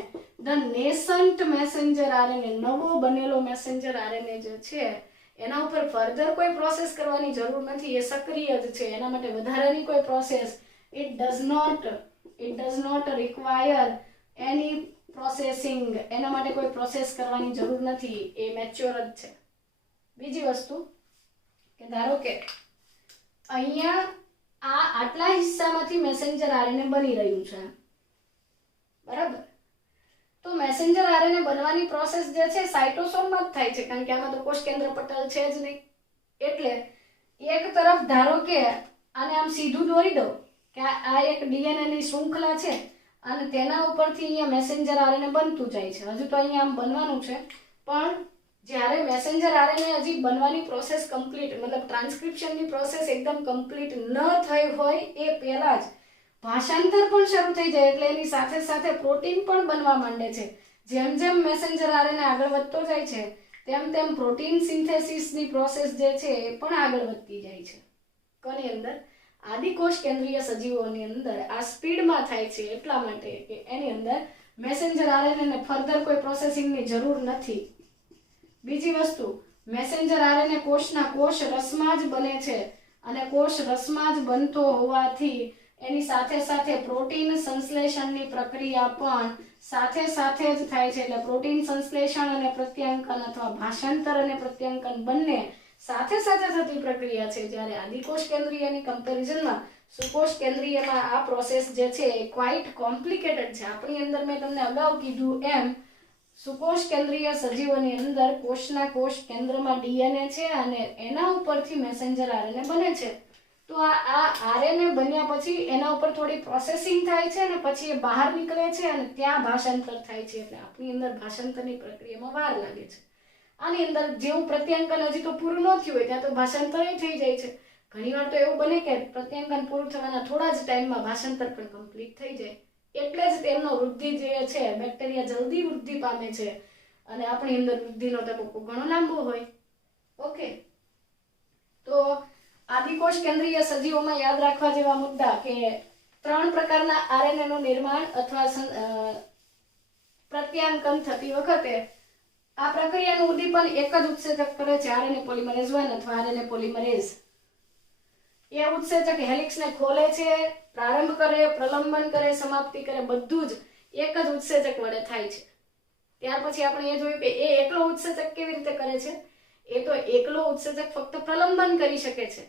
the nascent messenger RNA, નવો બનેલો મેસેન્જર આરએનએ જે છે એના ઉપર ફર્ધર કોઈ પ્રોસેસ કરવાની જરૂર નથી, એ સક્રિય જ છે. એના માટે વધારાની કોઈ process it does not require any processing, એના માટે કોઈ પ્રોસેસ કરવાની જરૂર નથી, એ મેચ્યોર જ છે. બીજી વસ્તુ કે ધારો કે અહીંયા આ આટલા હિસ્સામાંથી મેસેન્જર આરએનએ બની રહ્યું છે, બરાબર. તો મેસેન્જર આરએનએ બનવાની પ્રોસેસ જે છે સાઇટોસોલમાં જ થાય છે, કારણ કે આમાં તો કોષ કેન્દ્ર પટલ છે જ નહીં. એટલે એક તરફ ધારો કે આને આમ સીધું દોરી દો કે આ એક ડીએનએ ની શૃંખલા છે અને તેના ઉપરથી અહીંયા મેસેન્જર આરએનએ બનતું જાય છે. હજુ તો અહીંયા આમ બનવાનું છે, પણ જ્યારે મેસેન્જર આરએનએ હજી બનવાની પ્રોસેસ કમ્પ્લીટ, મતલબ ટ્રાન્સક્રિપ્શનની પ્રોસેસ એકદમ કમ્પ્લીટ ન થઈ હોય એ પહેલા જ ભાષાંતર પણ શરૂ થઈ જાય, એટલે એની સાથે સાથે પ્રોટીન પણ બનવા માંડે છે. જેમ જેમ મેસેન્જર આરએનએ આગળ વધતો જાય છે તેમ તેમ પ્રોટીન સિન્થેસિસની પ્રોસેસ જે છે એ પણ આગળ વધતી જાય છે. કોની અંદર? આદિકોષ કેન્દ્રીય સજીવોની અંદર આ સ્પીડમાં થાય છે, એટલા માટે કે એની અંદર મેસેન્જર આરએનએ ફર્ધર કોઈ પ્રોસેસિંગની જરૂર નથી. બીજી વસ્તુ, મેસેન્જર આરએનએ કોષના કોષ રસમાં જ બને છે અને કોષ રસમાં જ બનતો હોવાથી એની સાથે સાથે પ્રોટીન સંશ્લેષણની પ્રક્રિયા પણ સાથે સાથે જ થાય છે. એટલે પ્રોટીન સંશ્લેષણ અને પ્રત્યાંકન અથવા ભાષાંતર અને પ્રત્યાંકન બંને સાથે સાથે થતી પ્રક્રિયા છે. જ્યારે આદિકોષ કેન્દ્રીયની કમ્પેરિઝનમાં સુકોષ કેન્દ્રીયમાં આ પ્રોસેસ જે છે એ ક્વાઇટ કોમ્પ્લિકેટેડ છે. આપણી અંદર મેં તમને અગાઉ કીધું એમ સુકોષ કેન્દ્રીય સજીવોની અંદર કોષના કોષ કેન્દ્રમાં ડીએનએ છે અને એના ઉપરથી મેસેન્જર આરએનએ બને છે. તો આ આરએનએ બન્યા પછી એના ઉપર થોડી પ્રોસેસિંગ થાય છે અને પછી એ બહાર નીકળે છે અને ત્યાં ભાષાંતર થાય છે. એટલે આપણી અંદર ભાષાંતરની પ્રક્રિયામાં વાર લાગે છે. આની અંદર જેવું પ્રત્યાંકન હજી તો પૂરું ન થયું હોય ત્યાં તો ભાષાંતર થઈ જાય છે. ઘણીવાર તો એવું બને કે પ્રત્યાંકન પૂરું થવાના થોડા જ ટાઈમમાં ભાષાંતર પણ કમ્પ્લીટ થઈ જાય. એટલે જ તેમનો વૃદ્ધિ જે છે, બેક્ટેરિયા જલ્દી વૃદ્ધિ પામે છે અને આપણી અંદર વૃદ્ધિનો તબક્કો ઘણો લાંબો હોય. ઓકે, તો આદિકોષ કેન્દ્રીય સજીવોમાં યાદ રાખવા જેવા મુદ્દા કે 3 પ્રકારના આરએનએ નું નિર્માણ અથવા પ્રત્યાંકન થતી વખતે આ પ્રક્રિયાનું ઉદ્દીપન એક જ ઉત્સેચક કરે છે, આરએનએ પોલિમરેઝ 1 અથવા આરએનએ પોલિમરેઝ. એ ઉત્સેચક હેલિક્સને ખોલે છે, પ્રારંભ કરે, પ્રલંબન કરે, સમાપ્તિ કરે, બધું જ એક જ ઉત્સેચક વડે થાય છે. ત્યાર પછી આપણે એ જોયું કે એ એકલો ઉત્સેચક કેવી રીતે કરે છે. એ તો એકલો ઉત્સેચક ફક્ત પ્રલંબન કરી શકે છે,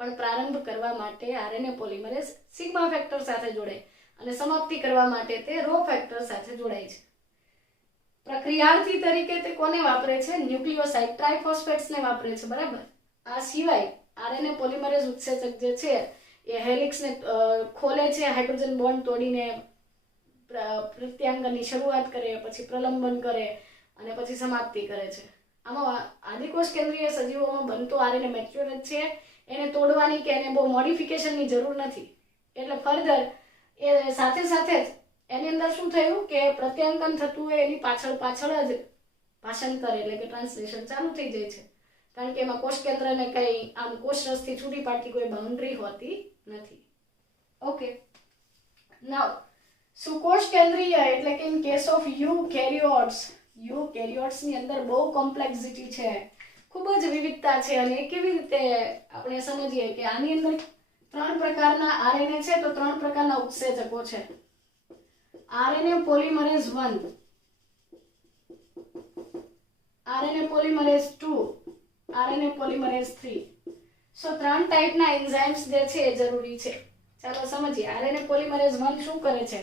પણ પ્રારંભ કરવા માટે આરએનએ પોલિમરેઝ સિગ્મા ફેક્ટર સાથે જોડાય અને સમાપ્તિ કરવા માટે તે રો ફેક્ટર સાથે જોડાય છે. પ્રક્રિયાર્થી તરીકે તે કોને વાપરે છે? ન્યુક્લિયોસાઇડ ટ્રાઇફોસ્ફેટ્સને વાપરે છે, બરાબર. આ સિવાય આરએનએ પોલિમરેઝ ઉત્સેચક જે છે એ હેલિક્સને ખોલે છે, હાઇડ્રોજન બોન્ડ તોડીને પ્રત્યાંગનની શરૂઆત કરે, પછી પ્રલંબન કરે અને પછી સમાપ્તિ કરે છે. આમાં આદિકોષ કેન્દ્રીય સજીવોમાં બનતો આરએનએ મેચ્યોર જ છે, એને તોડવાની કે એને બહુ મોડિફિકેશનની જરૂર નથી. એટલે ફર્ધર એ સાથે સાથે જ એની અંદર શું થયું કે પ્રત્યાંકન થતું હોય એની પાછળ જ ભાષાંતર એટલે કે ટ્રાન્સલેશન ચાલુ થઈ જાય છે, કારણ કે એમાં કોષ કેન્દ્રને કઈ આમ કોષ રસથી છૂટી પાડતી કોઈ બાઉન્ડ્રી હોતી નથી. ઓકે, નાઉ સુકોષ કેન્દ્રીય એટલે કે ઇન કેસ ઓફ યુકેરિયોટ્સ ની અંદર બહુ કોમ્પ્લેક્સિટી છે, ખૂબ જ વિવિધતા છે. અને કેવી રીતે આપણે સમજીએ કે આની અંદર 3 પ્રકારના આરએનએ છે તો 3 પ્રકારના ઉત્સેચકો છે. RNA polymerase 1, RNA polymerase 2, RNA polymerase 3. સો 3 ટાઈપના એન્ઝાઇમ્સ જે છે એ જરૂરી છે. ચાલો સમજીએ. આરએનએ પોલિમરેઝ 1 શું કરે છે?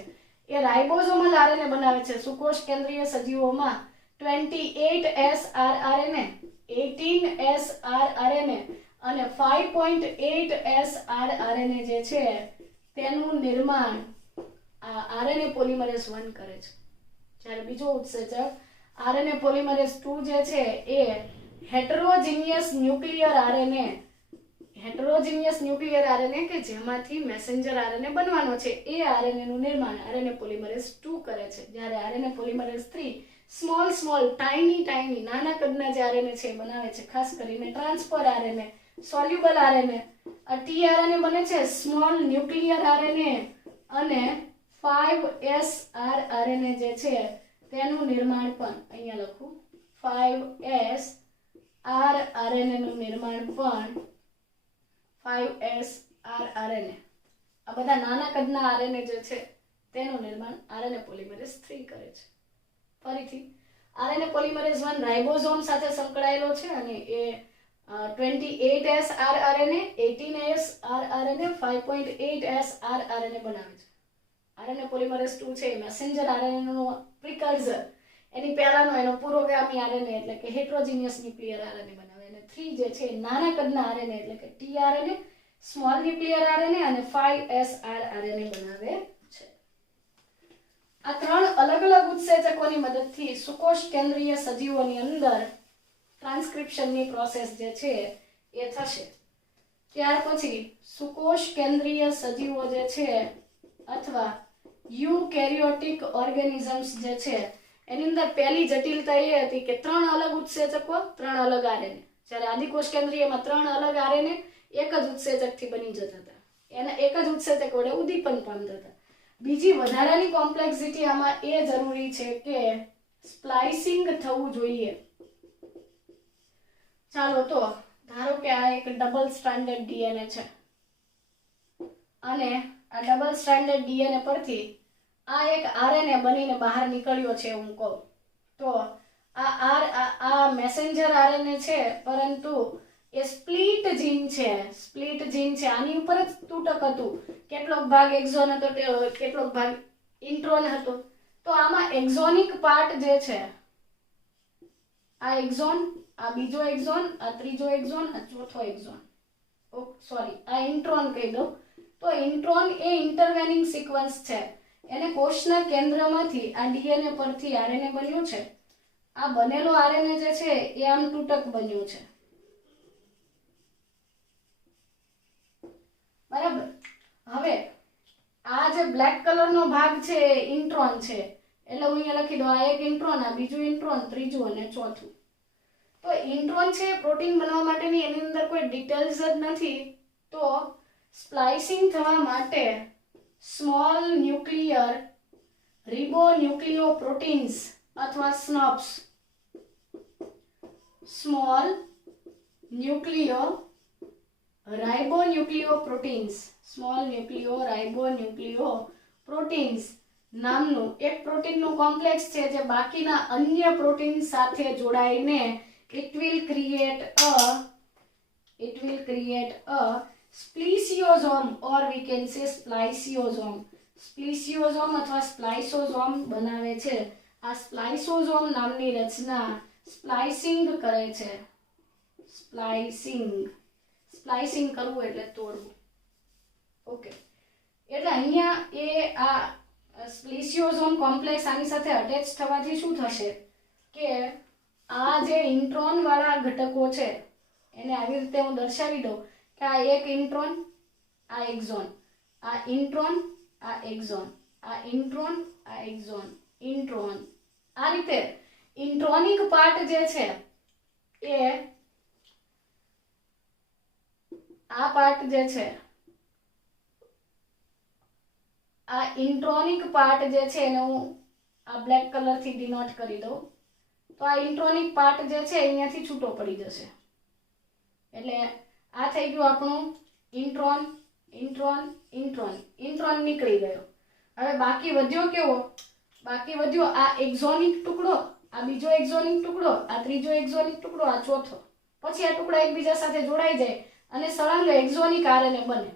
એ રાઇબોસોમલ આરએનએ બનાવે છે. સુકોષ કેન્દ્રીય સજીવોમાં 28S rRNA, 18S rRNA અને 5.8S rRNA જે છે તેનું નિર્માણ આ આરએનએ પોલિમરેઝ 1 કરે છે. જ્યારે બીજો ઉત્સેચક આરએનએ પોલિમરેઝ 2 જે છે એ હેટરોજીનિયસ ન્યુક્લિયર આરએનએ કે જેમાંથી મેસેન્જર આરએનએ બનવાનો છે એ આરએનએ નું નિર્માણ આરએનએ પોલિમરેઝ 2 કરે છે. જ્યારે આરએનએ પોલિમરેઝ 3 સ્મોલ ટાઈની નાના કદના જે આરએનએ છે બનાવે છે, ખાસ કરીને ટ્રાન્સફર આરએનએ, સોલ્યુબલ આરએનએ. આ ટીઆરએનએ બને છે સ્મોલ ન્યુક્લિયર આરએનએ અને 5S rRNA જે છે તેનું નિર્માણ પણ અહીંયા લખું 5S rRNA નું નિર્માણ પણ 5S rRNA. આ બધા નાના કદના આરએનએ જે છે તેનું નિર્માણ આરએનએ પોલિમરેઝ 3 કરે છે. ફરીથી આરએનએ પોલિમરેઝ 1 રાઇબોસોમ સાથે સંકળાયેલો છે અને એ 28S rRNA, 18S rRNA, 5.8S rRNA બનાવે છે. RNA પોલિમરેઝ 2 છે મેસેન્જર RNA નો પ્રિકર્સર, એની પહેલાનો એનો પુરોગામી RNA એટલે કે હેટ્રોજીનિયસ ન્યુક્લિયર RNA બનાવે. અને 3 જે છે નાના કદના RNA એટલે કે tRNA, સ્મોલ ન્યુક્લિયર RNA અને 5S rRNA બનાવે છે. આ ત્રણ અલગ અલગ ઉત્સેચકોની મદદથી સુકોષ કેન્દ્રીય સજીવોની અંદર ટ્રાન્સક્રિપ્શનની પ્રોસેસ જે છે એ થશે. ત્યાર પછી સુકોષ કેન્દ્રીય સજીવો જે છે અથવા યુકેરિયોટિક ઓર્ગેનિઝમ્સ જે છે એની અંદર પહેલી જટિલતા એ હતી કે 3 અલગ ઉત્સેચકો 3 અલગ RNA, જ્યારે આદિકોષ કેન્દ્રીયમાં 3 અલગ RNA એક જ ઉત્સેચકથી બની જતા હતા, એના એક જ ઉત્સેચક વડે ઉદ્દીપન પામતા હતા. બીજી વધારાની કોમ્પ્લેક્સિટી આમાં એ જરૂરી છે કે સ્પ્લાઇસિંગ થવું જોઈએ. ચાલો તો ધારો કે આ એક ડબલ સ્ટ્રાન્ડેડ ડીએનએ છે અને આ ડબલ સ્ટ્રાન્ડેડ ડીએનએ પરથી આ એક આરએનએ બનીને બહાર નીકળ્યો છે હું કહું તો આ મેસેન્જર આરએનએ છે, પરંતુ એ સ્પ્લિટ જીન છે. આની ઉપર જ તૂટક હતું, કેટલોક ભાગ એક્ઝોન હતો, કેટલોક ભાગ ઇન્ટ્રોન હતો. તો આમાં એક્ઝોનિક પાર્ટ જે છે આ એક્ઝોન, આ બીજો એક્ઝોન, આ ત્રીજો એક્ઝોન, આ ચોથો એક્ઝોન, આ ઇન્ટ્રોન કહી દઉં તો ઇન્ટ્રોન એ ઇન્ટરવેનિંગ સિક્વન્સ છે. એને કોષના કેન્દ્રમાંથી આ ડીએનએ પરથી આરએનએ બન્યું છે. આ બનેલો આરએનએ જે છે એ આમ તૂટક બન્યું છે, બરાબર. હવે આ જે બ્લેક કલરનો ભાગ છે એ ઇન્ટ્રોન છે, એટલે હું અહીંયા લખી દઉં આ એક ઇન્ટ્રોન, આ બીજું ઇન્ટ્રોન, ત્રીજું અને ચોથું. તો ઇન્ટ્રોન છે પ્રોટીન બનવા માટેની એની અંદર કોઈ ડિટેલ્સ જ નથી. તો સ્પ્લાઇસિંગ થવા માટે સ્મોલ ન્યુક્લિયર રિબોન્યુક્લિયોપ્રોટીન્સ અથવા સ્નપ્સ, સ્મોલ ન્યુક્લિયો રાઇબોન્યુક્લિયોપ્રોટીન્સ, સ્મોલ ન્યુક્લિયો રાઇબોન્યુક્લિયોપ્રોટીન્સ નામનું એક પ્રોટીનનું કોમ્પ્લેક્સ છે જે બાકીના અન્ય પ્રોટીન સાથે જોડાઈને it will create a splesiosome or we can say splisiosome. સ્પ્લિસિયોઝોમ અથવા સ્પ્લાઇસોઝોમ બનાવે છે. આ સ્પ્લાઇસોઝોમ નામની રચના સ્પ્લાઇસિંગ કરે છે. સ્પ્લાઇસિંગ કરવું એટલે તોડવું. ઓકે, એટલે અહીંયા એ આ સ્પ્લિસિયોઝોમ કોમ્પ્લેક્સ આની સાથે અટેચ થવાથી શું થશે કે આ જે ઇન્ટ્રોન વાળા ઘટકો છે એને આવી રીતે હું દર્શાવી દઉં કે આ એક ઇન્ટ્રોન, આ એક્ઝોન, આ ઇન્ટ્રોન, આ એક્ઝોન, આ ઇન્ટ્રોન, આ એક્ઝોન, ઇન્ટ્રોન. આ રીતે ઇન્ટ્રોનિક પાર્ટ જે છે એ આ પાર્ટ જે છે આ ઇન્ટ્રોનિક પાર્ટ જે છે એને હું આ બ્લેક કલર થી ડિનોટ કરી દઉં તો આ ઇન્ટ્રોનિક પાર્ટ જે છે અહીંયાથી છૂટો પડી જશે. એટલે આ થઈ ગયું આપણું ઇન્ટ્રોન, ઇન્ટ્રોન, ઇન્ટ્રોન. ઇન્ટ્રોન નીકળી ગયો. હવે બાકી વધ્યો કેવો? બાકી વધ્યો આ એક્ઝોનિક ટુકડો, આ બીજો એક્ઝોનિક ટુકડો, આ ત્રીજો એક્ઝોનિક ટુકડો, આ ચોથો. પછી આ ટુકડા એકબીજા સાથે જોડાઈ જાય અને સળંગ એક્ઝોનિક આરએનએ બને.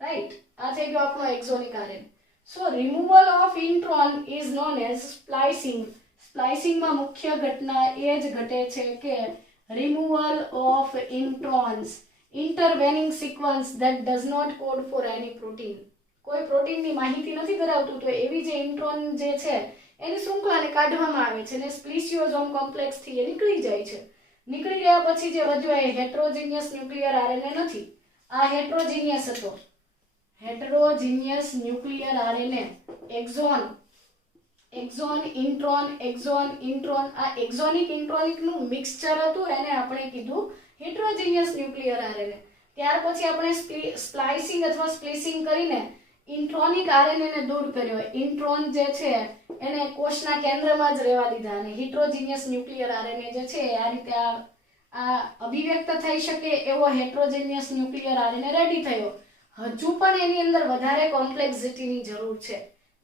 રાઈટ, આ થઈ ગયો આપણો એક્ઝોનિક RNA. So removal of intron is known as splicing. Splicing માં મુખ્ય ઘટના એ જ ઘટે છે કે removal of introns, intervening sequence that does not code for any protein. કોઈ પ્રોટીનની માહિતી નથી ધરાવતું તો એવી જે ઇન્ટ્રોન જે છે એની શૃંખલાને કાઢવામાં આવે છે અને સ્પ્લિસિયોઝોમ કોમ્પ્લેક્સ થી એ નીકળી જાય છે. નીકળી ગયા પછી જે વધ્યો એ હેટ્રોજીનિયસ ન્યુક્લિયર આરએનએ નથી, આ હેટ્રોજીનિયસ હતો. Heterogeneous nuclear RNA exon, intron, exon, intron. આ એક્ઝોનિક ઇન્ટ્રોનિક નું મિક્સચર હતું, એને આપણે કીધું હેટ્રોજીનિયસ ન્યુક્લિયર આરએનએ. ત્યાર પછી આપણે સ્પ્લાઇસિંગ અથવા સ્પ્લિસિંગ કરીને ઇન્ટ્રોનિક આરએનએ ને દૂર કર્યો. ઇન્ટ્રોન જે છે એને કોષના કેન્દ્રમાં જ રહેવા દીધા અને હેટ્રોજીનિયસ ન્યુક્લિયર આરએનએ જે છે આ રીતે આ અભિવ્યક્ત થઈ શકે એવો હેટ્રોજીનિયસ ન્યુક્લિયર આરએનએ રેડી થયો. હજુ પણ એની અંદર વધારે કોમ્પ્લેક્સિટીની જરૂર છે.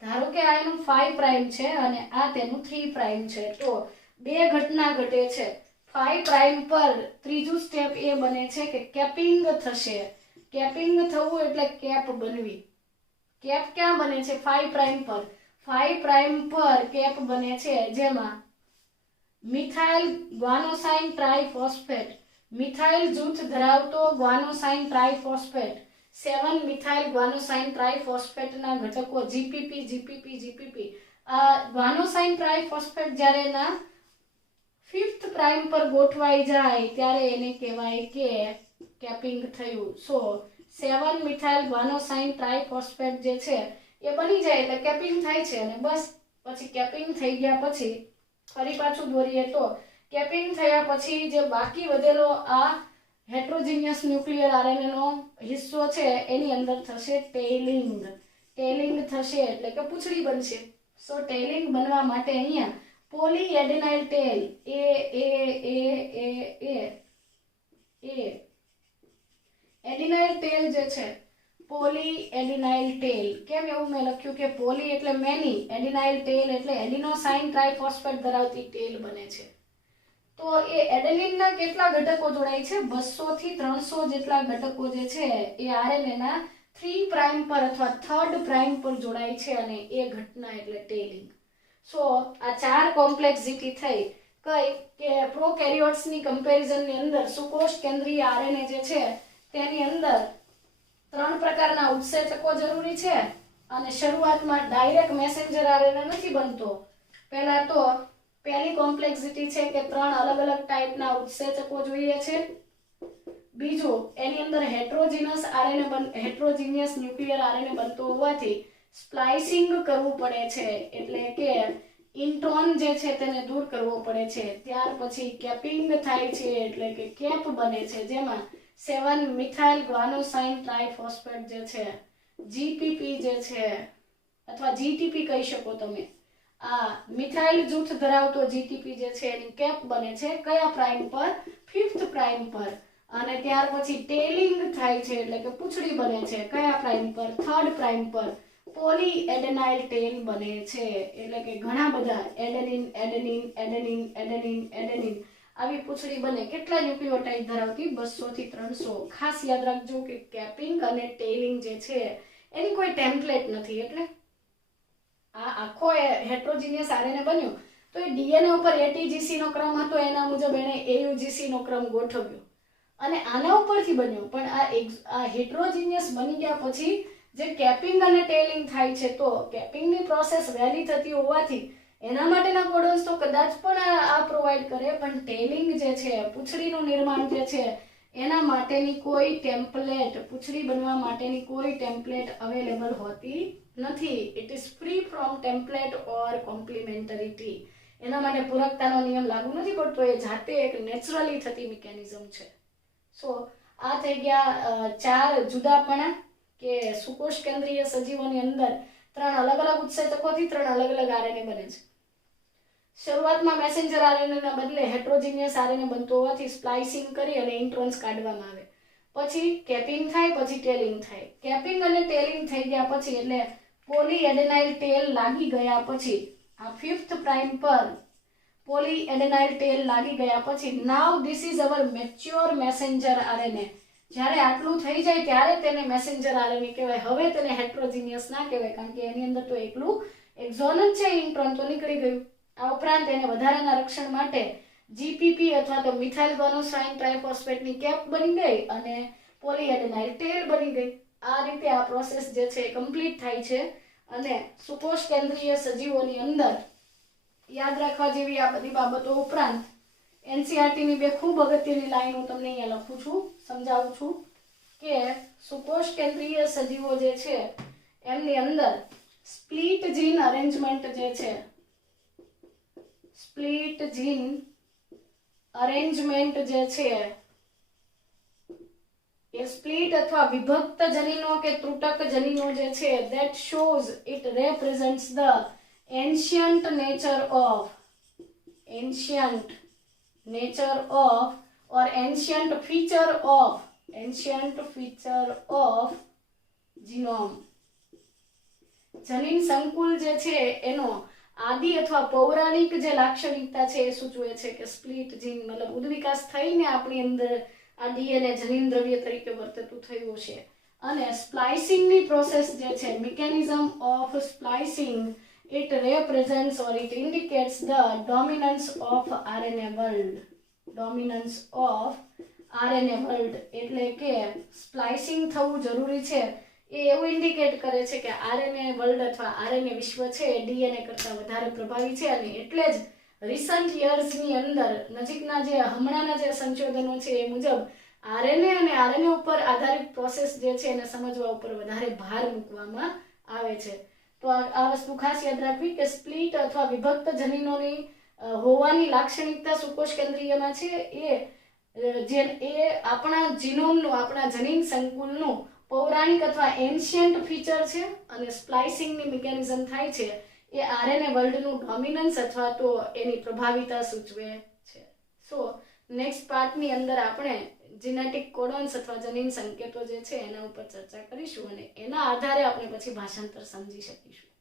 ધારો કે આ એનું 5 પ્રાઇમ છે અને આ તેનું 3 પ્રાઇમ છે, તો બે ઘટના ઘટે છે. 5 પ્રાઇમ પર ત્રીજું સ્ટેપ એ બને છે કે કેપિંગ થશે. કેપિંગ થવું એટલે કેપ બનવી. કેપ ક્યાં બને છે? 5 પ્રાઇમ પર. 5 પ્રાઇમ પર કેપ બને છે, જેમાં મિથાઇલ ગ્વાનોસાઇન ટ્રાઇફોસ્ફેટ, મિથાઇલ જૂથ ધરાવતો ગ્વાનોસાઇન ટ્રાઇફોસ્ફેટ, 7 મિથાઇલ ગ્વાનોસાઇન ટ્રાઇફોસ્ફેટના ઘટકો જીપીપી જીપીપી જીપીપી. આ ગ્વાનોસાઇન ટ્રાઇફોસ્ફેટ જ્યારે એના 5th પ્રાઇમ પર ગોઠવાઈ જાય ત્યારે એને કહેવાય કે કેપિંગ થયું. સો 7 મિથાઇલ ગ્વાનોસાઇન ટ્રાઇફોસ્ફેટ જે છે એ બની જાય એટલે કેપિંગ થાય છે. અને બસ પછી કેપિંગ થઈ ગયા પછી ફરી પાછું દોરીએ તો કેપિંગ થયા પછી જે બાકી વધેલો આ હેટ્રોજીનિયસ ન્યુક્લિયર આરએનએ નો હિસ્સો છે એની અંદર થશે ટેલિંગ. ટેલિંગ થશે એટલે કે પૂંછડી બનશે. સો ટેલિંગ બનવા માટે અહીંયા પોલીએડેનાઇલ ટેલ એ એડિનાઇલ ટેલ જે છે, પોલીએડિનાઇલ ટેલ. કેમ એવું મેં લખ્યું કે પોલી એટલે મેની, એડિનાઇલ ટેલ એટલે એડિનોસાઇન ટ્રાઇફોસ્ફેટ ધરાવતી ટેલ બને છે. તો એ એડેનિનના કેટલા ઘટકો જોડાય છે? 200 થી 300 જેટલા ઘટકો જે છે એ આરએનએ ના 3 પ્રાઇમ પર અથવા 3rd પ્રાઇમ પર જોડાય છે અને એ ઘટના એટલે ટેલિંગ. સો આ 4 કોમ્પ્લેક્સિટી થઈ કઈ કે પ્રોકેરિયોટ્સની કમ્પેરિઝનની અંદર સુકોષ કેન્દ્રીય આરએનએ જે છે તેની અંદર 3 પ્રકારના ઉત્સેચકો જરૂરી છે અને શરૂઆતમાં ડાયરેક્ટ મેસેન્જર આરએનએ નથી બનતો. પહેલા તો પહેલી કોમ્પ્લેક્સિટી છે કે 3 અલગ અલગ ટાઈપના ઉત્સેચકો જોઈએ છે. બીજું, એની અંદર હેટ્રોજીનિયસ ન્યુક્લિયર આરએનએ બનતો હોવાથી સ્પ્લાઇસિંગ કરવું પડે છે, એટલે કે ઇન્ટ્રોન જે છે તેને દૂર કરવો પડે છે. ત્યાર પછી કેપિંગ થાય છે એટલે કે કેપ બને છે, જેમાં 7 મિથાઇલ ગ્વાનોસાઇન ટ્રાઇફોસ્ફેટ જે છે, જીપીપી જે છે અથવા જીટીપી કહી શકો તમે, આ મિથાઇલ જૂથ ધરાવતો જીટીપી જે છે એની કેપ બને છે કયા પ્રાઇમ પર? 5th પ્રાઇમ પર. અને ત્યાર પછી ટેલિંગ થાય છે એટલે કે પૂંછડી બને છે કયા પ્રાઇમ પર? 3rd પ્રાઇમ પર. પોલીએડેનાઇલ ટેલ બને છે એટલે કે ઘણા બધા adenine adenine adenine adenine adenine આવી પૂંછડી બને. કેટલા ન્યુક્લિયોટાઇડ ધરાવતી? 200 થી 300. ખાસ યાદ રાખજો કે કેપિંગ અને ટેલિંગ જે છે એની કોઈ ટેમ્પલેટ નથી. એટલે આ આખો હેટ્રોજીનિયસ આરએનએ બન્યો તો એ ડીએનએ ઉપર એટીજીસી નો ક્રમ હતો, એના મુજબ એને એયુજીસી નો ક્રમ ગોઠવ્યો અને આના ઉપરથી બન્યો. પણ આ હેટ્રોજીનિયસ બની ગયા પછી જે કેપિંગ અને ટેલિંગ થાય છે, તો કેપિંગની પ્રોસેસ વહેલી થતી હોવાથી એના માટેના કોડોન્સ તો કદાચ પણ આ પ્રોવાઈડ કરે, પણ ટેલિંગ જે છે, પૂંછડીનું નિર્માણ જે છે એના માટેની કોઈ ટેમ્પલેટ, પૂંછડી બનવા માટેની કોઈ ટેમ્પલેટ અવેલેબલ હોતી નથી. It is free from template or complementarity. એના માટે પૂરકતાનો નિયમ લાગુ નથી પડતો, એ જાતે એક નેચરલી થતી મિકેનિઝમ છે. સો આ થઈ ગયા 4 જુદાપણા કે સુકોષ કેન્દ્રીય સજીવોની અંદર 3 અલગ અલગ ઉત્સેચકોથી 3 અલગ અલગ આરએનએ બને છે. શરૂઆતમાં મેસેન્જર આરએનએના બદલે હેટ્રોજીનિયસ આરએનએ બનતો હોવાથી સ્પ્લાઇસિંગ કરી અને ઇન્ટ્રોન્સ કાઢવામાં આવે. પછી કેપિંગ થાય, પછી ટેલિંગ થાય. કેપિંગ અને ટેલિંગ થઈ ગયા પછી એટલે પોલીએડેનાઇલ ટેલ લાગી ગયા પછી આ 5th પ્રાઇમ પર પોલીએડેનાઇલ ટેલ લાગી ગયા પછી now this is our mature messenger RNA. જ્યારે આટલું થઈ જાય ત્યારે તેને મેસેન્જર આરએનએ કહેવાય. હવે તેને હેટ્રોજીનિયસ ના કહેવાય, કારણ કે એની અંદર તો એકલું એક્ઝોન જ છે, ઇન્ટ્રોન તો નીકળી ગયું. આ ઉપરાંત એને વધારાના રક્ષણ માટે જીપીપી અથવા તો મિથાઇલ ગ્વાનોસાઇન ટ્રાઇફોસ્ફેટની કેપ બની ગઈ અને પોલીએડેનાઇલ ટેલ બની ગઈ. આ રીતે આ પ્રોસેસ જે છે કમ્પ્લીટ થાય છે. અને સુકોષ કેન્દ્રીય સજીવોની અંદર યાદ રાખવા જેવી આ બધી બાબતો ઉપરાંત એનસીઆરટીની 2 ખૂબ અગત્યની લાઈન હું તમને અહીંયા લખું છું, સમજાવું છું કે સુકોષ કેન્દ્રીય સજીવો જે છે એમની અંદર સ્પ્લિટ જીન અરેન્જમેન્ટ જે છે, સ્પ્લિટ જીન અરેન્જમેન્ટ જે છે એ સ્પ્લિટ અથવા વિભક્ત જનીનો કે ત્રુટક જનીનો જે છે that shows it represents the ancient nature of or ancient feature of genome. જનીન સંકુલ જે છે એનો આદિ અથવા પૌરાણિક જે લાક્ષણિકતા છે એ સૂચવે છે કે સ્પ્લિટ જીન મતલબ ઉદ્વિકાસ થઈને આપણી અંદર આ ડીએનએ જનીન દ્રવ્ય તરીકે વર્તતું થયું છે. અને સ્પ્લાઇસિંગની પ્રોસેસ જે છે, mechanism of splicing, it represents or it indicates the dominance of RNA world. Dominance of RNA world એટલે કે સ્પ્લાઇસિંગ થવું જરૂરી છે એ એવું ઇન્ડિકેટ કરે છે કે આરએનએ વર્લ્ડ અથવા આરએનએ વિશ્વ છે એ ડીએનએ કરતાં વધારે પ્રભાવી છે. અને એટલે જ રિસન્ટ યર્સની અંદર નજીકના જે હમણાંના જે સંશોધનો છે એ મુજબ આરએનએ અને આરએનએ ઉપર આધારિત પ્રોસેસ જે છે એને સમજવા ઉપર વધારે ભાર મૂકવામાં આવે છે. તો આ વસ્તુ ખાસ યાદ રાખવી કે સ્પ્લિટ અથવા વિભક્ત જનીનોની હોવાની લાક્ષણિકતા સુકોષ કેન્દ્રીયમાં છે એ આપણા જીનોમનું, આપણા જનીન સંકુલનું પૌરાણિક અથવા એન્શિયન્ટ ફીચર છે. અને સ્પ્લાઇસિંગની મિકેનિઝમ થાય છે એ આરએનએ વર્લ્ડનું ડોમિનન્સ અથવા તો એની પ્રભાવિતા સૂચવે છે. સો નેક્સ્ટ પાર્ટની અંદર આપણે જીનેટિક કોડોન્સ અથવા જનીન સંકેતો જે છે એના ઉપર ચર્ચા કરીશું અને એના આધારે આપણે પછી ભાષાંતર સમજી શકીશું.